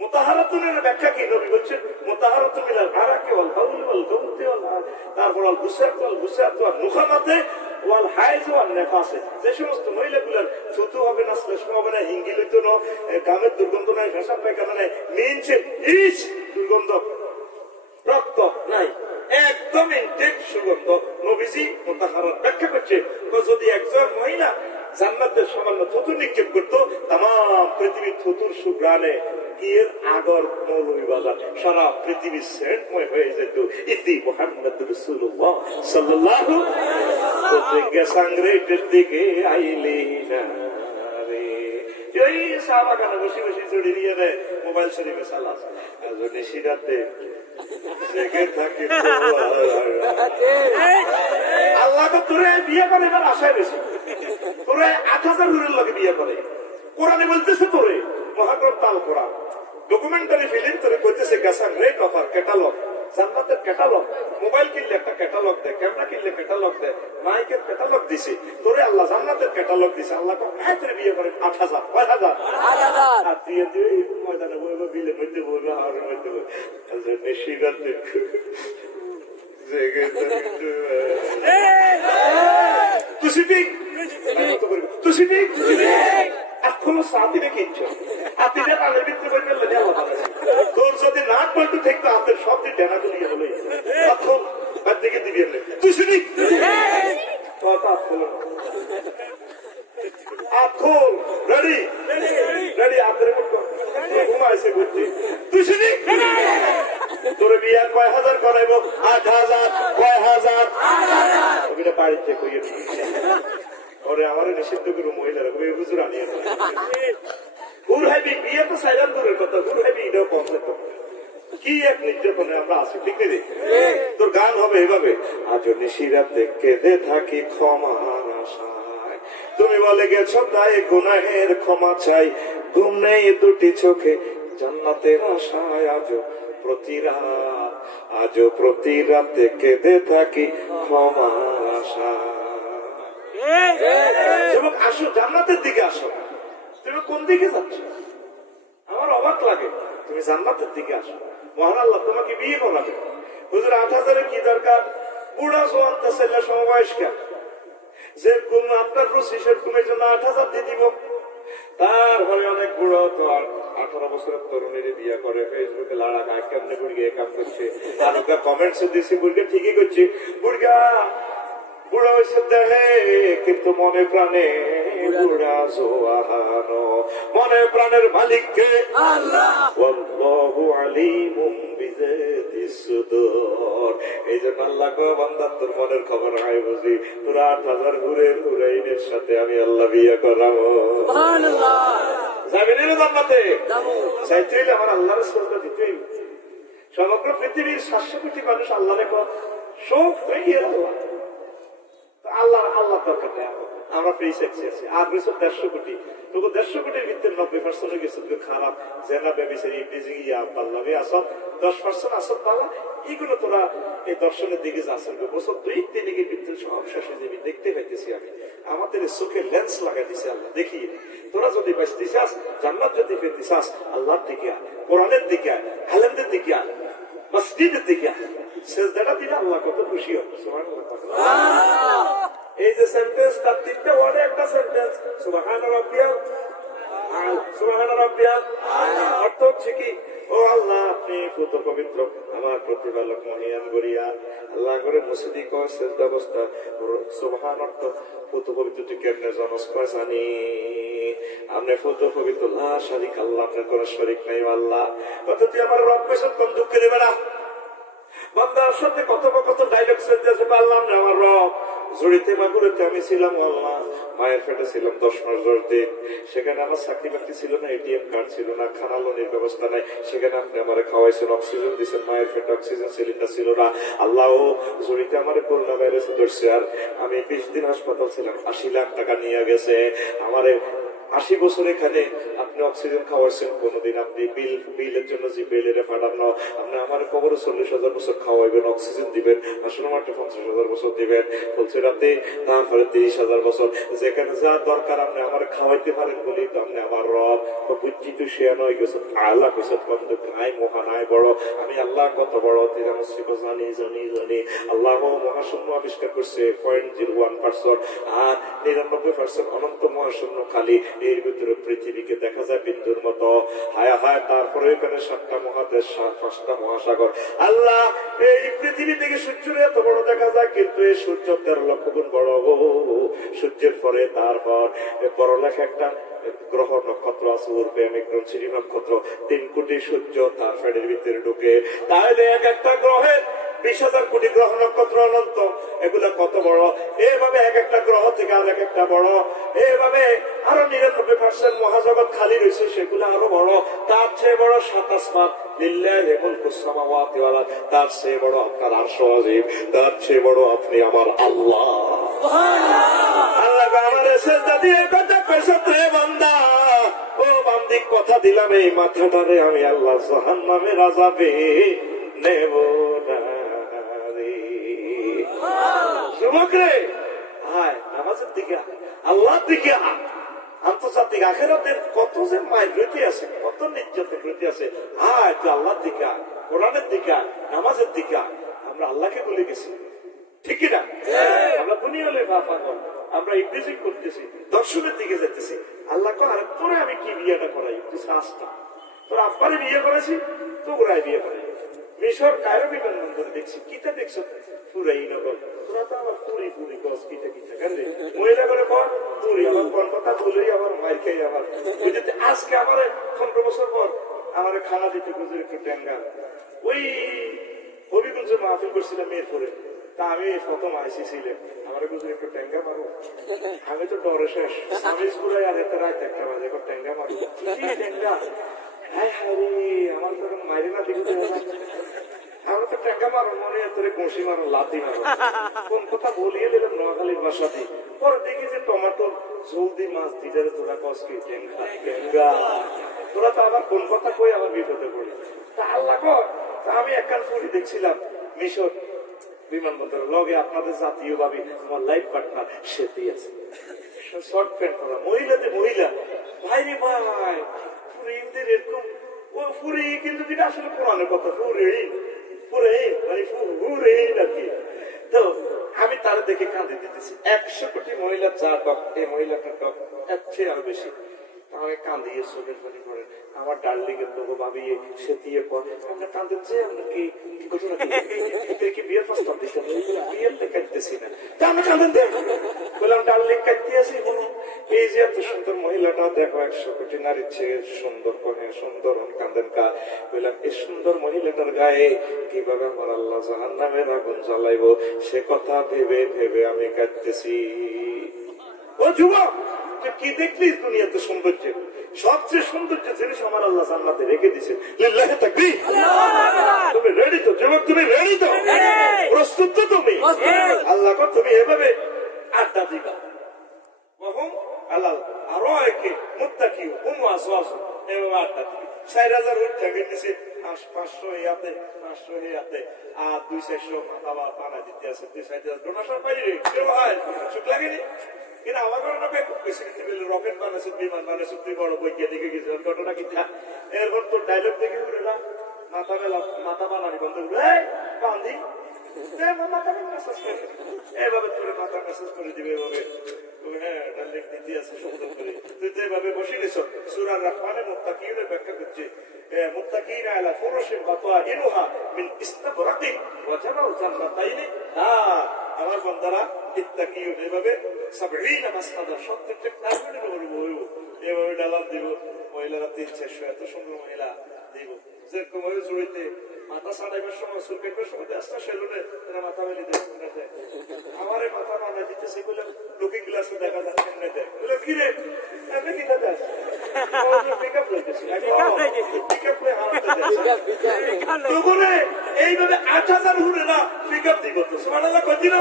মুতাহারাতুনের ব্যাখ্যা কি নবী বলছেন মুতাহারাতু মিনাল আরাকি ওয়াল বাউল ওয়াল গাউতি ওয়াল তারপর আল বুসাত ওয়াল নুখামাতে ওয়াল হাইজ ওয়াল নেফাসে যে সমস্ত মহিলাগুলোর থুতু হবে না শ্লেষ হবে না হিঙ্গি লইতো না গামের দুর্গন্ধ নাই ভাষা পায়খানা নাই মিনছে ইস দুর্গন্ধ রক্ত নাই একদম ইনটেক সুগন্ধ নবীজি মুতাহারাত ব্যাখ্যা করছে যদি একজন মহিলা জান্নাতের সামান্য থুতু নিক্ষেপ করতো তাম পৃথিবীর থুতুর সুঘ্রাণে এর আগর মৌলভী বাজার সারা পৃথিবী সেন্টময় হয়ে যেত ইতি মুহাম্মদ রাসূলুল্লাহ সাল্লাল্লাহু গেসাংরেটের দিকে আইলি না রে এই সাহাবাগানে বসে বসে জড়ি নিয়ে দেয় মোবাইল শরীফে সালাস যদি সিরাতে জেগে থাকে আল্লাহ তো তোরে বিয়ে করে এবার আশায় বেশি তোরে 8000 হুরের লগে বিয়ে করে কোরআনে বলতেছে তোরে মহাগ্রন্থ আল কোরআন ডকুমেন্টারি ফিল্ম তোরে কইতেছে গেসাং রেট অফার ক্যাটালগ জান্নাতের ক্যাটালগ মোবাইল কিনলে একটা ক্যাটালগ দেয় ক্যামেরা কিনলে ক্যাটালগ দেয় মাইকের ক্যাটালগ দিছে তোরে আল্লাহ জান্নাতের ক্যাটালগ দিছে আল্লাহ তোরে বিয়ে করে 8000 8000 আর দিয়ে দিয়ে ময়দানে বইবে বিলে মধ্যে বইবে হাওরের মধ্যে বইবে নিশিরাতে জেগে তুই ঠিক এখনো সাথীরে কিনছো হাতিটা তাদের ভিতরে বই ফেললে তোর যদি নাক বলতে থাকতো হাতের সব দিন ডেনা গুলিয়ে হলো এখন তার দিকে দিবি এমনি তুই শুনি আখোল রেডি রেডি আপনার ঘুমাইছে ঘুরছি তুই শুনি তোর বিয়া কয় হাজার করাইব 8000 কয় হাজার ওইটা বাড়িতে কইয়ে ওরে আমার নিষিদ্ধ করে মহিলারা হুজুর আনিয়ে হুর হাইবি বিয়ে তো সাইলাম দূরের কথা হুর হাইবি এটাও কমপ্লিট কি এক নির্যাতনে আমরা আছি ঠিক নেই তোর গান হবে এভাবে আজ নিশিরাতে কেঁদে থাকি ক্ষমার আশায় তুমি বলে গেছো তাই গুনাহের ক্ষমা চাই ঘুম নেই দুটি চোখে জান্নাতের আশায় আজও প্রতি রাতে কেঁদে থাকি ক্ষমার আশায় আসো জান্নাতের কোন দিকে যাচ্ছ? আমার অবাক লাগে। তুমি জান্নাতের দিকে আসো, মহান আল্লাহ তোমাকে বিয়ে করাবে। হুজুর 8,000-এর কি দরকার? বুড়া জোয়ান ছেলে সমবয়স্কা যে ঘুম আপনার রুচিসের ঘুমের জন্য 8,000 দিয়ে দিব। তারপরে অনেক বুড়ো তো 18 বছরের তরুণীর বিয়ে করে, ফেসবুকে লাড়া গায়ে কেমনে বুড়িয়ে কাম করছে, আর ওকে কমেন্টস দিচ্ছে বুড়িকে ঠিকই করছে, বুড়িকা বুড়া হয়েছে দেখে কিন্তু মনে প্রাণে বুড়া জোয়ানো, মনে প্রাণের মালিককে আল্লাহ, ওয়াল্লাহু আলিমুম বিযাতিস সুদূর। এই জন্য আল্লাহ কয় বান্দা তোর মনের খবর হয় বুঝি, তোর 8,000 হুরাইনের সাথে আমি আল্লাহ বিয়ে করাবো। সুবহানাল্লাহ। যাবেন না জান্নাতে? যাবো। চাইতে হইলে আমার আল্লাহর রাসূলকে দিতেই। সমগ্র পৃথিবীর 700 কোটি মানুষ আল্লাহরে কয় সব হইয়ে আল্লাহ, আল্লাহ আল্লাহ দরকার নেই। আমরা ফ্রি সেক্সি আছি, আর বেশি 150 কোটি, তবু 150 কোটির ভিতরে 90% গেছে খারাপ, জেনা ব্যভিচারী ইবলিসি ইয়া পাল্লাবে আসল, 10% আসল পালা। এগুলো তোরা এই দর্শনের দিকে যাচ্ছেন, বছর 2-3 ভিতরে সব শেষ হয়ে যাবি, দেখতে পাইতেছি আমি। আমাদের চোখে লেন্স লাগাই দিছে আল্লাহ, দেখি তোরা যদি বাঁচতে চাস, জান্নাত যদি পেতে চাস, আল্লাহর দিকে আয়, কোরআনের দিকে আয়, আলেমদের দিকে আয়, মসজিদের দিকে আয়। সেজদাটা দিলে আল্লাহ কত খুশি হবে। সুবহানাল্লাহ। এই যে সেন্টেন্স, তার 3টা ওয়ার্ডে একটা সেন্টেন্স, সুবহান রাব্বিয়াল আলা, সুবহান রাব্বিয়াল আলা। অর্থ হচ্ছে কি, ও আল্লাহ আপনি পুত পবিত্র, আমার প্রতিপালক মহিয়ান গরিয়া। আল্লাহ করে মসজিদি কয় সেজদা অবস্থা, সুবহান অর্থ পুত পবিত্র তুই কেমনে জনস কয় জানি, আপনি পুত পবিত্র লা শারিক আল্লাহ, আপনার কোন শরীক নাই আল্লাহ। কত তুই আমার রব কইছ কোন দুঃখ দেবে না। বান্দার সাথে কত ডায়লগ সেন্টেন্স পারলাম না। আমার রব জড়িতে মাগুরেতে আমি ছিলাম আল্লাহ, মায়ের পেটে ছিলাম 10 মাস 10 দিন, সেখানে আমার চাকরি বাকরি ছিল না, এটিএম কার্ড ছিল না, খানা লোনের ব্যবস্থা নাই, সেখানে আপনি আমার খাওয়াইছেন, অক্সিজেন দিচ্ছেন, মায়ের পেটে অক্সিজেন সিলিন্ডার ছিল না। আল্লাহ জড়িতে আমার করোনা ভাইরাসে ধরছে, আর আমি 20 দিন হাসপাতাল ছিলাম, 80 লাখ টাকা নিয়ে গেছে আমারে। 80 বছর এখানে আপনি অক্সিজেন খাওয়াইছেন, কোনদিন আপনি বিলের জন্য যে বিলের পাঠান না, আপনি আমার কবরে 40,000 বছর খাওয়াইবেন, অক্সিজেন দিবেন, আসলে মাঠে 50,000 বছর দিবেন, বলছে রাতে, তারপরে 30,000 বছর, যেখানে যা দরকার আপনি আমার খাওয়াইতে পারেন বলি তো আপনি আমার রব। বুঝছি তো সে নয় গেছে আল্লাহ কইছে বন্ধু নাই মহান আয় বড়, আমি আল্লাহ কত বড় জানি জানি জানি। আল্লাহ মহাশূন্য আবিষ্কার করছে 0.01%, আর 99% অনন্ত মহাশূন্য খালি। এর ভিতরে পৃথিবীকে দেখা যায় বিন্দুর মতো, হায় হায়। তারপরে এখানে 7টা মহাদেশ, 5টা মহাসাগর। আল্লাহ এই পৃথিবী থেকে সূর্যের এত বড় দেখা যায়, কিন্তু এই সূর্য 13 লক্ষ গুণ বড়। সূর্যের পরে তারপর বড় লেখা একটা গ্রহ নক্ষত্র আছে, উর্বে অমিক্রম সিরি নক্ষত্র, 3 কোটি সূর্য তার ফেডের ভিতরে ঢুকে। তাহলে এক একটা গ্রহের 20,000 কোটি গ্রহ নক্ষত্র অনন্ত, এগুলা কত বড়। এইভাবে এক একটা গ্রহ থেকে আর এক একটা বড়, এইভাবে আরো 99% মহাজগৎ খালি রয়েছে, সেগুলো আরো বড়। তার চেয়ে বড় 7 আসমান, লিল্লাহি মুলকুস সামাওয়াতি ওয়াল আরদ, তার চেয়ে বড় আপনার আরশ আজিম, তার চেয়ে বড় আপনি আমার আল্লাহ। সুবহানাল্লাহ। আল্লাহ আমার সেজদা দিয়ে কথা কইছে রে বান্দা, ও বান্দি কথা দিলাম এই মাথাটারে আমি আল্লাহ জাহান্নামের আযাবে নেব না রে। যুবক রে, হায় নামাজের দিকে, আল্লাহর দিকে, আন্তর্জাতিক আখিরাতের কত যে মায়ের রীতি আছে, কত নির্যাতনের রীতি আছে। হায় তুই আল্লাহর দিকে, কোরআনের দিকে, নামাজের দিকে। আমরা আল্লাহকে বলে গেছি, ঠিক না? আমরা দুনিয়ালে আমরা ইবলিসি করতেছি, দর্শনের দিকে যেতেছি। আল্লাহ কয় আরে তোরে আমি কি বিয়েটা করাই, তুই শাস্তা, তোর আব্বারে বিয়ে করেছি, তো ওরাই বিয়ে করে। মিশর কায়রো বিমানবন্দরে দেখছি, কিটা দেখছো পুরাই নগর, তোরা তো আমার পুরি পুরি গছ কিটা কিটা কেন মহিলা করে পর পুরি, আমার কোন কথা বলেই আমার মায়ের খেয়ে আমার বুঝতে। আজকে আমার 15 বছর পর আমার খানা দিতে গুজরে একটু ট্যাঙ্গা, ওই হবিগঞ্জে মাহফিল করছিলাম মেয়ের পরে। তা আমি প্রথম আইসি ছিলেন, আমার গুজরে একটু ট্যাঙ্গা মারো, আমি তো ডরে শেষ। আমি স্কুলে আর একটা রাত 1টা বাজে একটু ট্যাঙ্গা মারো, ট্যাঙ্গা হায় হায় রে, আমার তো মাইরে না দিকে আমরা তো টাকা মারো মনে তোরে ঘুষি মারো, লাথি মারো, কোন কথা বলিয়ে দিলাম নোয়াখালীর ভাষাতে। পরে দেখি যে টমেটোর জলদি মাছ দিতে তোরা কসকি ট্যাঙ্গা, তোরা তো আবার কোন কথা কই আমার বিপদে পড়ি। তা আল্লাহ কর, আমি একখান ফুরি দেখছিলাম মিশর বিমানবন্দর লগে, আপনাদের জাতীয় ভাবে আমার লাইফ পার্টনার সেটি আছে, শর্ট প্যান্ট পরা, মহিলাদের মহিলা ভাই রে ভাই, ফুরিদের এরকম ও ফুরি কিন্তু যেটা আসলে কোরআনের কথা, ফুরে ফুরে মানে ফুরে নাকি। তো আমি তার দেখে কাঁদে দিতেছি, 100 কোটি মহিলা যা টক, এই মহিলাটা টক এর চেয়ে আরো বেশি। আমাকে কাঁদিয়ে চোখের পানি পড়ে, আমার ডার্লিং এর তো ভাবিয়ে সে দিয়ে পড়ে, আমরা কাঁদছে, আমরা কি ঘটনা কি বিয়ের প্রস্তাব দিতে বিয়েরটা কাঁদতেছি না, তা আমরা কাঁদেন দেখ বললাম ডার্লিং কাঁদতে আসি। বলো এই যে এত সুন্দর মহিলাটা দেখো, 100 কোটি নারীর চেয়ে সুন্দর করে সুন্দর কাঁদেন কা। বললাম এই সুন্দর মহিলাটার গায়ে কিভাবে আমার আল্লাহ জাহান্নামের আগুন জ্বালাইবো সে কথা ভেবে ভেবে আমি কাঁদতেছি। ও যুবক, কি দেখলিস দুনিয়াতে সৌন্দর্য? সবচেয়ে সৌন্দর্য জিনিস আমার আল্লাহ জান্নাতে রেখে দিয়েছে। লিল্লাহি তাকবীর। তুমি রেডি তো যুবক? তুমি রেডি তো? প্রস্তুত তো তুমি? আল্লাহ কো তুমি এভাবে আড্ডা দিবা। ওয়াহুম আলাল আরাইকি মুত্তাকিউন হুম ওয়াসওয়াস, এভাবে আড্ডা দিবি। 4000 উট থেকে নিচে 500 ইয়াতে 500 ইয়াতে আর 200 মাথা বানা দিতে আছে। 2-4000 ডোনেশন পাইলি রে, কেউ হয় চুপ লাগেনি কিনা? আমার ঘটনা রকেট বানাইছো, বিমান বানাইছো, তুই বড় বৈজ্ঞানিকে গেছো, ঘটনা কি? এরপর তোর ডায়লগ দেখে উঠে না মাথা বেলা মাথা বানানি বন্ধ করে বান্ধি এভাবে তোর মাথা মেসেজ করে দিবে। এভাবে হ্যাঁ ডায়লগ দিতে আছে সুন্দর করে। তুই তো এভাবে বসে নিছ। সূরা রহমানের মুত্তাকিনের ব্যাখ্যা করছে, মুত্তাকিনা আলা ফুরুশিন বাতাইনুহা মিন ইস্তাবরাকিন ওয়া জানাল জান্নাতাইনি। আমার বান্দারা ইত্তাকিউন এভাবে 70 মাসনাদা 70টা কার্বনের উপর বইব, এভাবে ডালাম দিব। মহিলারা 300 এত সুন্দর মহিলা দিব। যেরকম ভাবে জড়িতে মাথা সানাইবার সময় চুল কাটবার সময় আস্তে সেলুনে তারা মাথা মেলে দেয়। আমার এই মাথা বানাই দিতেছে বলে লুকিং গ্লাসে দেখা যাচ্ছে এমনি দেয়। বলে কি রে আমি কি দেখা পিকআপ লইতেছি, পিকআপ লই হারাতে তবুরে এইভাবে 8000 হুরে না পিকআপ দিব। তো সুবহানাল্লাহ কই দিন।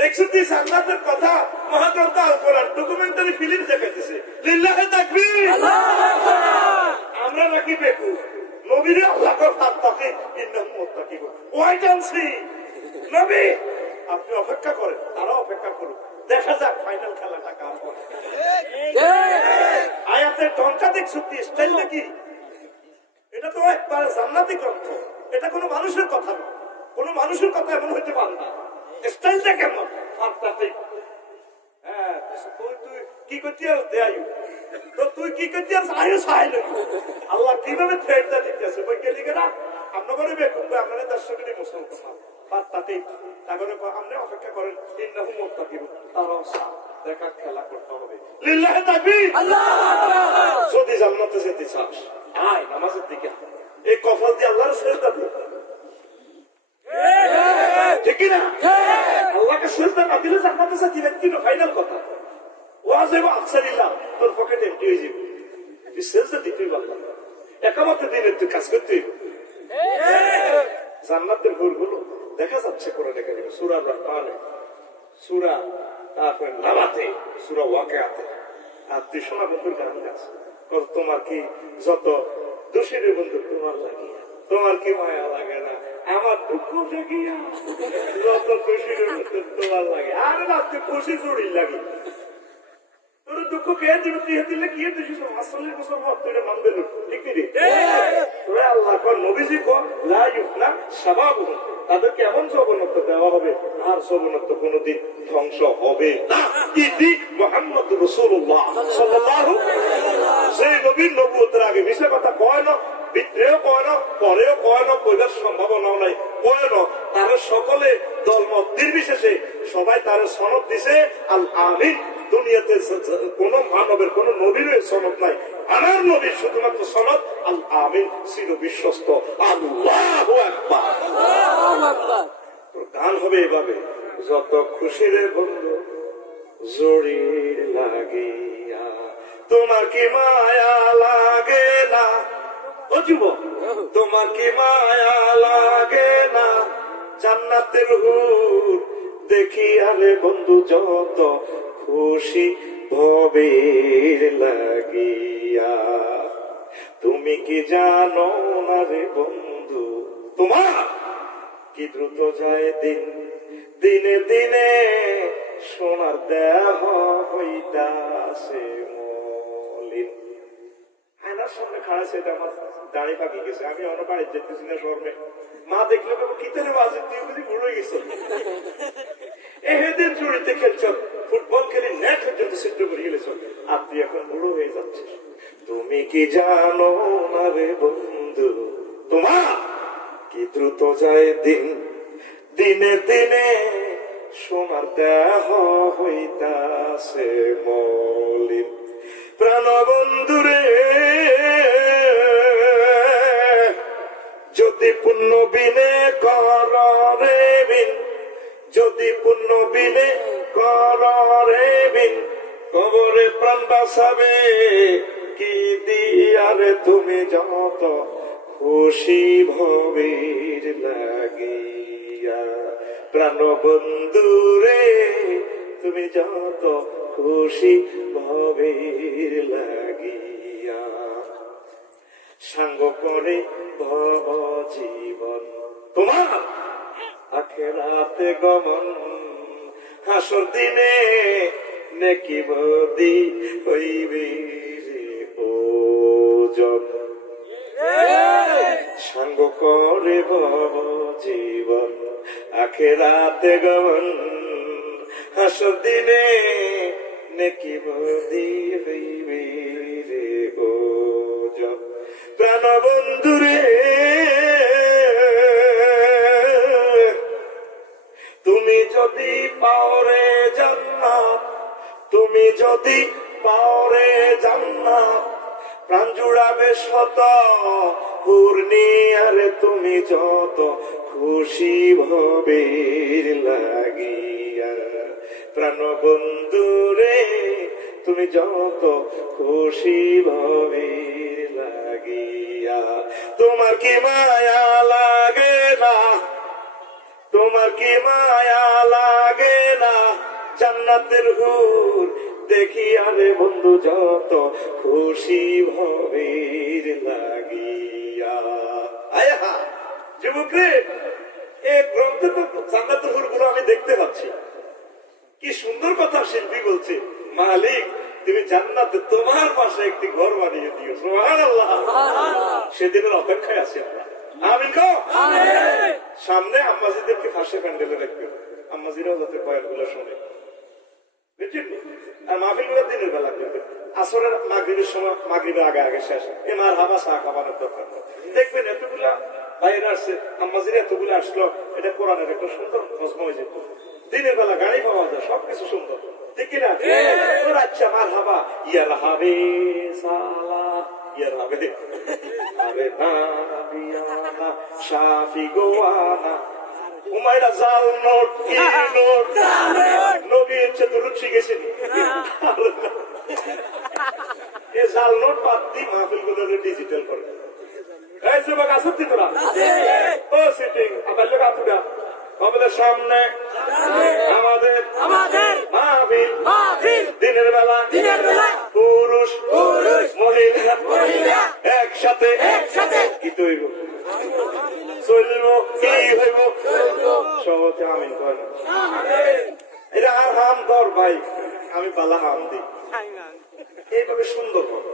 দেখছো তুই জান্নাতের কথা মহাগ্রন্থ আল কোরআন ডকুমেন্টারি ফিল্ম দেখাইতেছে। লিল্লাহি তাকবীর। আমরা নাকি বেকু নবীরে আল্লাহ কর ফাত্তাকি ইন্নাহুম মুত্তাকিউন। Wait and see. নবী আপনি অপেক্ষা করেন, তারা অপেক্ষা করুন, দেখা যাক ফাইনাল খেলাটা কার হবে। আয়াতের ঢংটা দেখছো তুই, স্টাইলটা কি? এটা তো একবার জান্নাতি গ্রন্থ, এটা কোনো মানুষের কথা না। কোনো মানুষের কথা এমন হইতে পারে না। স্টাইলটা কেমন? ফাত্তাকি। হ্যাঁ তুই কি করতে দেয় তো তুই কি করতে আল্লাহ কিভাবে থ্রেডটা দিতেছে বৈজ্ঞানিকেরা। আমরা করে বেকুব, আপনারা দর্শকেরই মুসলমান তাতে তারপরে আপনি অপেক্ষা করেন। ইন্নাহুম মুত্তাকিউন, তারাও দেখা খেলা করতে হবে। লিল্লাহি তাকবীর। যদি জান্নাতে যেতে চাস আয় নামাজের দিকে, এই কপাল দিয়ে আল্লাহর সেজদা দিই, ঠিক না? আল্লাহকে সেজদা না দিলে জান্নাতে যেতে ব্যক্তি না, ফাইনাল কথা। ওয়াজিব আফসারিল্লাহ, তোর পকেটে এমটি হয়ে যাবে। তুই সেজদা দিতেই পারলাম, একামতের দিনে তুই কাজ করতেই। জান্নাতের ঘরগুলো দেখা যাচ্ছে কোরআনে কারিমে, সূরা রহমানে, সূরা তারপরে নামাতে, সূরা ওয়াকিয়াতে। আর তুই শোনা বন্ধুর গান গাছ, তোমার কি যত দোষের বন্ধু তোমার লাগিয়া, তোমার কি মায়া লাগে না আমার দুঃখ জাগিয়া, যত দোষের বন্ধু তোমার লাগে। আরে না তুই খুশি জড়ি লাগে, তোর দুঃখ কে দিবে? তুই দিলে কি দিছিস? ৪৮ বছর পর তুই এটা মানবে না, ঠিক নেই? তোরা আল্লাহ কর নবীজি কর লা ইউফনা শাবাবুহুম, তাদেরকে এমন যৌবনত্ব দেওয়া হবে আর যৌবনত্ব কোনদিন ধ্বংস হবে না। ইতি মুহাম্মদুর রাসূলুল্লাহ সাল্লাল্লাহু আলাইহি ওয়াসাল্লাম। সেই নবীর নবুয়তের আগে মিছা কথা কয় না, বিদ্রেও কয় না, পরেও কয় না, কইবার সম্ভাবনাও নাই, কয় না। তারা সকলে দলমত নির্বিশেষে সবাই তার সনদ দিছে আল আমিন। দুনিয়াতে কোন মানবের কোন নবীর সনদ নাই, আমার নবীর শুধুমাত্র সনদ আল আমিন, চির বিশ্বস্ত। আল্লাহু আকবার। গান হবে এভাবে, যত খুশির বন্ধু জড়ির লাগিয়া, তোমার কি মায়া লাগে না? ও যুবক, তোমার কি মায়া লাগে না? জান্নাতের হুর দেখি আরে বন্ধু যত খুশি ভবের লাগিয়া, তুমি কি জানো না রে বন্ধু তোমার কি দ্রুত যায় দিন, দিনে দিনে সোনার দেহ হইতাছে আমার সামনে খাড়া সেটা আমার দাঁড়িয়ে পাকি গেছে, আমি অন্য বাড়িতে যেতেছি না শর্মে। মা দেখলো কিতারে বাজে, তুই বুঝি বুড়ো হয়ে গেছ, এদিন জুড়িতে খেলছ, ফুটবল খেলে নেট পর্যন্ত সিদ্ধ করে গেলেছ, আর তুই এখন বুড়ো হয়ে যাচ্ছিস। তুমি কি জানো না রে বন্ধু, তোমার কি দ্রুত যায় দিন, দিনে দিনে সোনার দেহ হইতাছে মলিন। প্রাণ বন্ধুরে যদি পুণ্য বিনে কর রে বিন, যদি পুণ্য বিনে কর রে বিন, কবরে প্রাণ বাঁচাবে কি দিয়ারে তুমি যত খুশি ভবের লাগিয়া। প্রাণ বন্ধুরে তুমি যত খুশি ভবের লাগিয়া। সাঙ্গ করে ভব জীবন তোমার আখেরাতে গমন, হাসর দিনে নেকি বদি হইবে ওজন। সাঙ্গ করে ভব জীবন আখেরাতে গমন, হাসর দিনে নেকি বদি হইবে ওজন। প্রাণ বন্ধুরে তুমি যদি পাওরে জান্নাত, তুমি যদি পাওরে জান্নাত, প্রাণ জুড়াবে শত পূর্ণিয়ারে তুমি যত খুশি ভবের লাগিয়া। প্রাণ বন্ধুরে তুমি যত খুশি ভবের লাগিয়া। তোমার কি মায়া লাগে না, তোমার কি মায়া লাগে না, জান্নাতের হুর দেখি আরে বন্ধু যত খুশি ভবের লাগিয়া। আয়া যুবক রে, এই গ্রন্থে তো জান্নাতের হুর গুলো আমি দেখতে পাচ্ছি। কি সুন্দর কথা শিল্পী বলছে, মালিক তুমি জান্নাতে তোমার পাশে একটি ঘর বানিয়ে দিও। সুবহানাল্লাহ। সেদিনের অপেক্ষায় আছি আমরা। আমিন কও। সামনে আম্মাজিদেরকে ফাঁসে প্যান্ডেলে রাখবে, আম্মাজিরাও যাতে বয়ানগুলো শোনে, বুঝছেন? আর মাহফিল গুলো দিনের বেলা করবে, আসরের মাগরিবের সময়, মাগরিবের আগে আগে শেষ। এ মার হাবা চা খাবানোর দরকার নেই। দেখবেন এতগুলা বাইরে আসছে, আম্মাজিরা এতগুলো আসলো, এটা কোরআনের একটা সুন্দর মজমা হয়ে যেত। দিনের বেলা গাড়ি পাওয়া যায়, সবকিছু সুন্দর, ঠিক কিনা? আচ্ছা মার হাবা ইয়ার হাবে সালা, ইয়ার হাবে আরে না বিয়ানা শাফি গোয়ানা উমাইরা জাল নোট কি নোট নবী হচ্ছে দরুদ শিখেছেন। এই জাল নোট বাদ দিয়ে মাহফিল গুলো ডিজিটাল করে। এই যুবক আসুন তোরা ও সিটিং আবার লোক আতুরা আমাদের সামনে আমাদের মাহফিল দিনের বেলা পুরুষ মহিলা একসাথে কি তৈব চলব কি হইব সবতে আমিন কয় না। এটা আর হাম ধর ভাই, আমি পালা হাম দিই, এইভাবে সুন্দর হবে,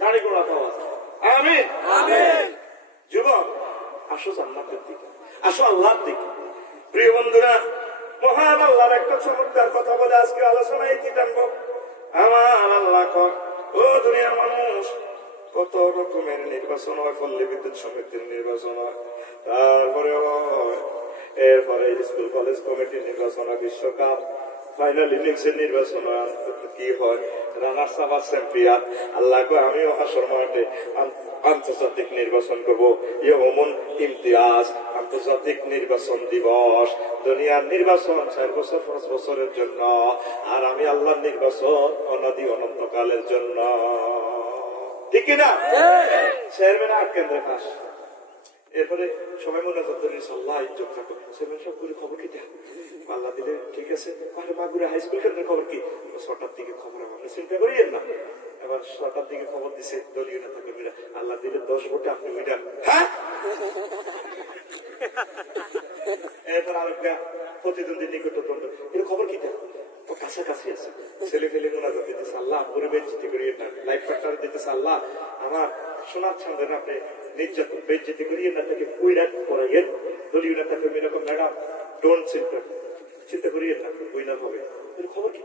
গাড়ি ঘোড়া পাওয়া যায়। আমিন। যুবক আসো জান্নাতের দিকে, আসো আল্লাহর দিকে। প্রিয় বন্ধুরা, মহান আল্লাহর একটা চমৎকার কথা বলে আজকে আলোচনায় কি টানবো। আমার আল্লাহ কয়, ও দুনিয়ার মানুষ, কত রকমের নির্বাচন হয়, পল্লী বিদ্যুৎ সমিতির নির্বাচন হয়, তারপরে এরপরে স্কুল কলেজ কমিটির নির্বাচন হয়, বিশ্বকাপ ফাইনাল ইনিংসের নির্বাচন হয়, কি হয় রানার্স আপ চ্যাম্পিয়ন। আল্লাহ কয় আমিও হাসর মাঠে আন্তর্জাতিক নির্বাচন করবো, ইয়ৌমুন ইমতিয়াজ, আন্তর্জাতিক নির্বাচন দিবস। দুনিয়ার নির্বাচন 4 বছর 5 বছরের জন্য, আর আমি আল্লাহর নির্বাচন অনাদি অনন্তকালের জন্য, ঠিক কিনা? চেয়ারম্যান 8 কেন্দ্রে পাস। এরপরে সবাই মনে করতে আল্লাহ ইজ্জত রাখো, চেয়ারম্যান সবগুলি খবর কি দেয় আল্লাহ দিলে, ঠিক আছে। মাগুরা হাই স্কুল কেন্দ্রের খবর কি? 6টার দিকে খবর, আপনি চিন্তা করিয়েন না। এবার 6টার দিকে খবর দিছে দলীয় নেতা কর্মীরা, আল্লাহ দিলে 10 ভোটে আপনি উইনার। হ্যাঁ, এরপর আরেকটা প্রতিদ্বন্দ্বী নিকটতন্ত্র, এর খবর কি দেয়? ও কাছাকাছি আছে, ছেলে ফেলে মোনাজাত দিতেছে, আল্লাহ পরিবেশ জিতে করিয়ে না, লাইফ পার্টনার দিতেছে, আল্লাহ আমার সোনার ছান্দের আপনি নির্যাতন বেজ্জিতি করিয়ে না, তাকে কুইরাট করাইয়েন, দলীয় নেতা কর্মী এরকম ম্যাডাম ডোন্ট চিন্তা করিয়ে না, উইনার হবে। খবর কি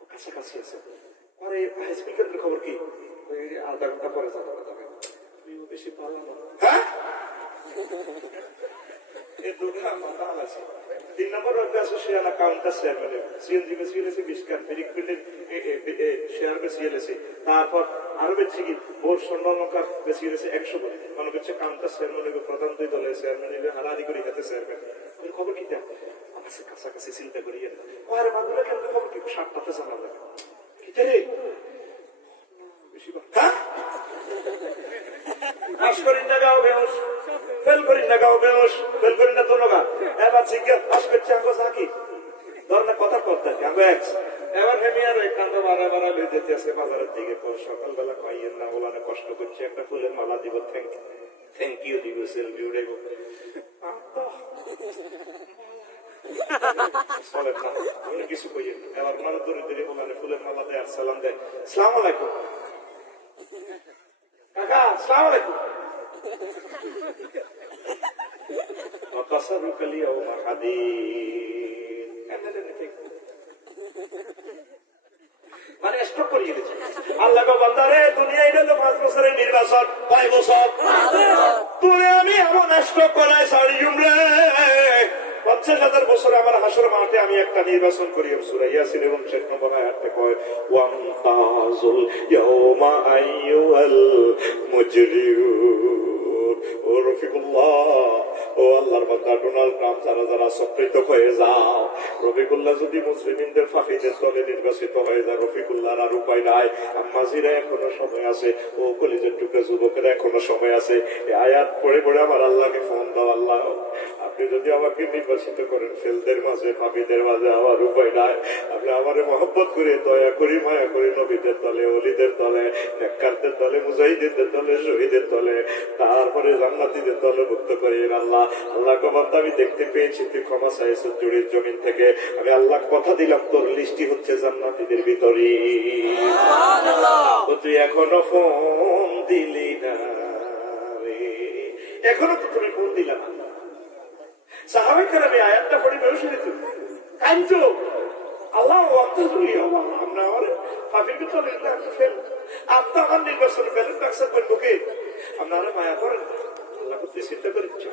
ও কাছাকাছি আছে। পরে হাই স্কুল কেন্দ্রের খবর কি, আধা ঘন্টা পরে জানানো যাবে, বেশি পালানো। হ্যাঁ, এই দুর্গা মাথা আছে। 3 নম্বর অ্যাসোসিয়েশন কাউন্টার চেয়ারম্যান সিএনজি में सीएलएसी 20 का मेरिक पिंडे शेयर में सीएलएसी, তারপর আরো বেশি কি ভোট স্বর্ণলঙ্কার सीएलएसी 100 করে মানে হচ্ছে কাউন্টার চেয়ারম্যানের প্রধান দুই দলের চেয়ারম্যানের হারাহারি করে হাতে চেয়ারম্যান। এর খবর কি তা আছে কাছাকাছি চিন্তা করিয়ে না। আরে বাগুলা কেন খবর কি 7টাতে জানা যাবে কি রে বেশি হ্যাঁ পাস করি না গাও বেউস, ফেল করি না গাও বেউস, ফেল করি না তোনগা এবার জিজ্ঞাসা পাস করছে আঙ্গো সাকি ধরনের কথা করতে আঙ্গো এক্স এবার হেমিয়ার ওই কান্দ বারা বারা লই যেতে আছে বাজারের দিকে। পর সকালবেলা খাইয়েন না বলানে কষ্ট করছে, একটা ফুলের মালা দিব, থ্যাংক ইউ দিব, সেলফি উঠাইব চলে না, আমি কিছু কইয়েন না। এবার মানে দূরে দূরে বলানে ফুলের মালা দেয় আর সালাম দেয়, সালাম আলাইকুম কাকা, সালাম আলাইকুম। وقصرك اليوم حديد মানে স্টপ করিয়ে দিয়েছে। আল্লাহ গো বান্দারে দুনিয়া এটা হলো 5 বছরের নির্বাচন, 5 বছর তুমি আমি এমন স্টপ করাই সারিয়ুম রে 50,000 বছর আমার হাসর মাঠে আমি একটা নির্বাচন করি। সূরা ইয়াসিন এবং 6 নম্বর আয়াতে কয় ওয়ামতাজুল ইয়াউমা আইয়ুল মুজরিমুন। ও রফিকুল্লাহ, ও আল্লাহর বান্দা ডোনাল্ড ট্রাম্প যারা যারা সক্রিয় হয়ে যাও, রফিকুল্লাহ যদি মুসলিমদের ফাঁকিদের দলে নির্বাচিত হয়ে যায়, রফিকুল্লাহর আর উপায় নাই। আম্মাজিরা এখনো সময় আছে, ও কলিজের টুকরা যুবকেরা এখনো সময় আছে। এই আয়াত পড়ে পড়ে আমার আল্লাহকে ফোন দাও, আল্লাহ আপনি যদি আমাকে নির্বাচিত করেন ফেলদের মাঝে ফাঁকিদের মাঝে, আমার উপায় নাই। আপনি আমারে মহব্বত করে দয়া করি মায়া করি নবীদের দলে, অলিদের দলে, নেককারদের দলে, মুজাহিদের দলে, শহীদের দলে, তারপরে জান্নাতীদের দলে মুক্ত করি। আল্লাহ আল্লাহ কবান্ত আমি দেখতে পেয়েছি তুই ক্ষমা চাইছ জুড়ির জমিন থেকে, আমি আল্লাহ কথা দিলাম তোর লিস্টি হচ্ছে জান্নাতীদের ভিতরে। তুই এখনো ফোন দিলি না রে, এখনো তো তুমি ফোন দিলা না। সাহাবায়ে কেরাম এই আয়াতটা পড়ে বেহুশ হয়ে তুমি কাঁদছো, আল্লাহ অন্তজুরি আমরা আমার ফাফিরকে তো ফেল আপনি আমার নির্বাচন ফেলেন অ্যাকসেপ্ট করবো কে? আপনারা মায়া করেন, আল্লাহ করতে চিন্তা করেছ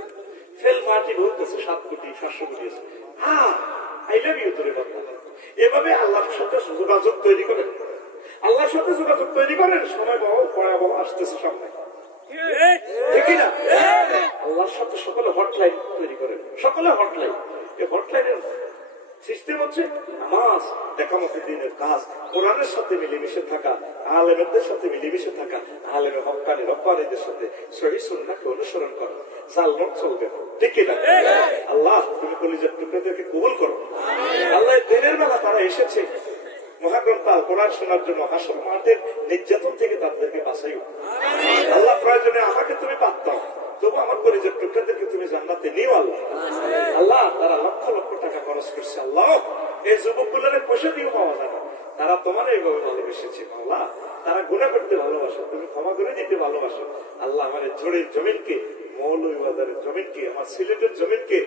ফেল পার্টি বলতেছে 7 কোটি 700 কোটি আছে। হ্যাঁ আই লাভ ইউ তোরে কথা। এভাবে আল্লাহর সাথে যোগাযোগ তৈরি করেন, আল্লাহর সাথে যোগাযোগ তৈরি করেন। সময় ভয়াবহ আসতেছে সামনে, ঠিক না? আল্লাহর সাথে সকলে হটলাইন তৈরি করেন, সকলে হটলাইন। এই হটলাইনের সিস্টেম হচ্ছে নামাজ, একামতে দিনের কাজ, কোরআনের সাথে মিলেমিশে থাকা, আলেমদের সাথে মিলেমিশে থাকা, আলেমে হক্কানি রব্বানীদের সাথে সহিহ সুন্নাহকে অনুসরণ করা, জালমত চলবে, ঠিক না? আল্লাহ তুমি কলিজার টুকরাদেরকে কবুল করো। আল্লাহ দিনের বেলা তারা এসেছে মহাগ্রন্থ আল কোরআন শোনার জন্য, হাসর মাঠের নির্যাতন থেকে তাদেরকে বাঁচাইও। আল্লাহ প্রয়োজনে আমাকে তুমি বাদ দাও, তবু আমার কলিজার টুকরাদেরকে তুমি জান্নাতে নিও। আল্লাহ আল্লাহ তারা লক্ষ লক্ষ টাকা খরচ করছে, আল্লাহ এই যুবকগুলোর পয়সা দিয়ে পাওয়া যাবে, তারা তোমার এইভাবে ভালোবেসেছে। আল্লাহ তারা গুনাহ করতে ভালোবাসো, তুমি ক্ষমা করে দিতে ভালোবাসো। আল্লাহ আমার ঝড়ের জমিনকে, মৌলভীবাজারের জমিনকে, আমার সিলেটের জমিনকে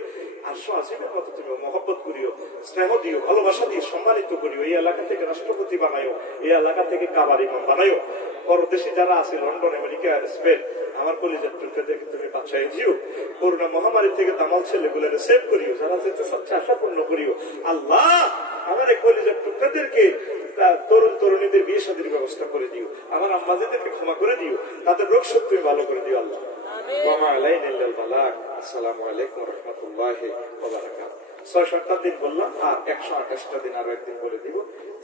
800 আজিমের মতো তুমি মহব্বত করিও, স্নেহ দিও, ভালোবাসা দিয়ে সম্মানিত করিও। এই এলাকা থেকে রাষ্ট্রপতি বানাইও, এই এলাকা থেকে কাবার ইমাম বানাইও। পরদেশে যারা আছে লন্ডন, আমেরিকা, স্পেন, আমার কলিজার টুকরাদেরকে তুমি বাঁচাই দিও। করোনা মহামারী থেকে দামাল ছেলেগুলোর সেভ করিও, যারা যেতে চাচ্ছে আশা পূর্ণ করিও। আল্লাহ আমার এই কলিজার টুকরাদেরকে তরুণ তরুণীদের বিয়ে শাদীর ব্যবস্থা করে দিও। আমার আম্মাদেরকে ক্ষমা করে দিও, তাদের রোগ শক্তি ভালো করে দিও। আল্লাহ আসসালামু আলাইকুম রহমতুল্লাহি ওয়া বারাকাতুহু। 6-7টা দিন বললাম, আর 128টা দিন আরো একদিন বলে দিব।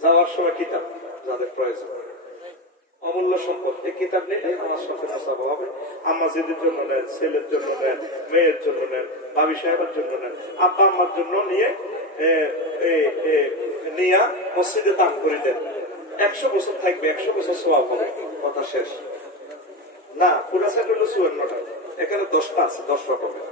যাওয়ার সময় কিতাব যাদের প্রয়োজন, অমূল্য সম্পদ, এই কিতাব নিলে আমার সাথে মোসাফা হবে। আম্মাজিদের জন্য নেন, ছেলের জন্য নেন, মেয়ের জন্য নেন, ভাবি সাহেবের জন্য নেন, আব্বা আম্মার জন্য নিয়ে মসজিদে দান করে দেন। 100 বছর থাকবে, 100 বছর সওয়াব হবে। কথা শেষ না, পুরা সেট হলো 54টা, এখানে 10টা আছে, 10 রকমের।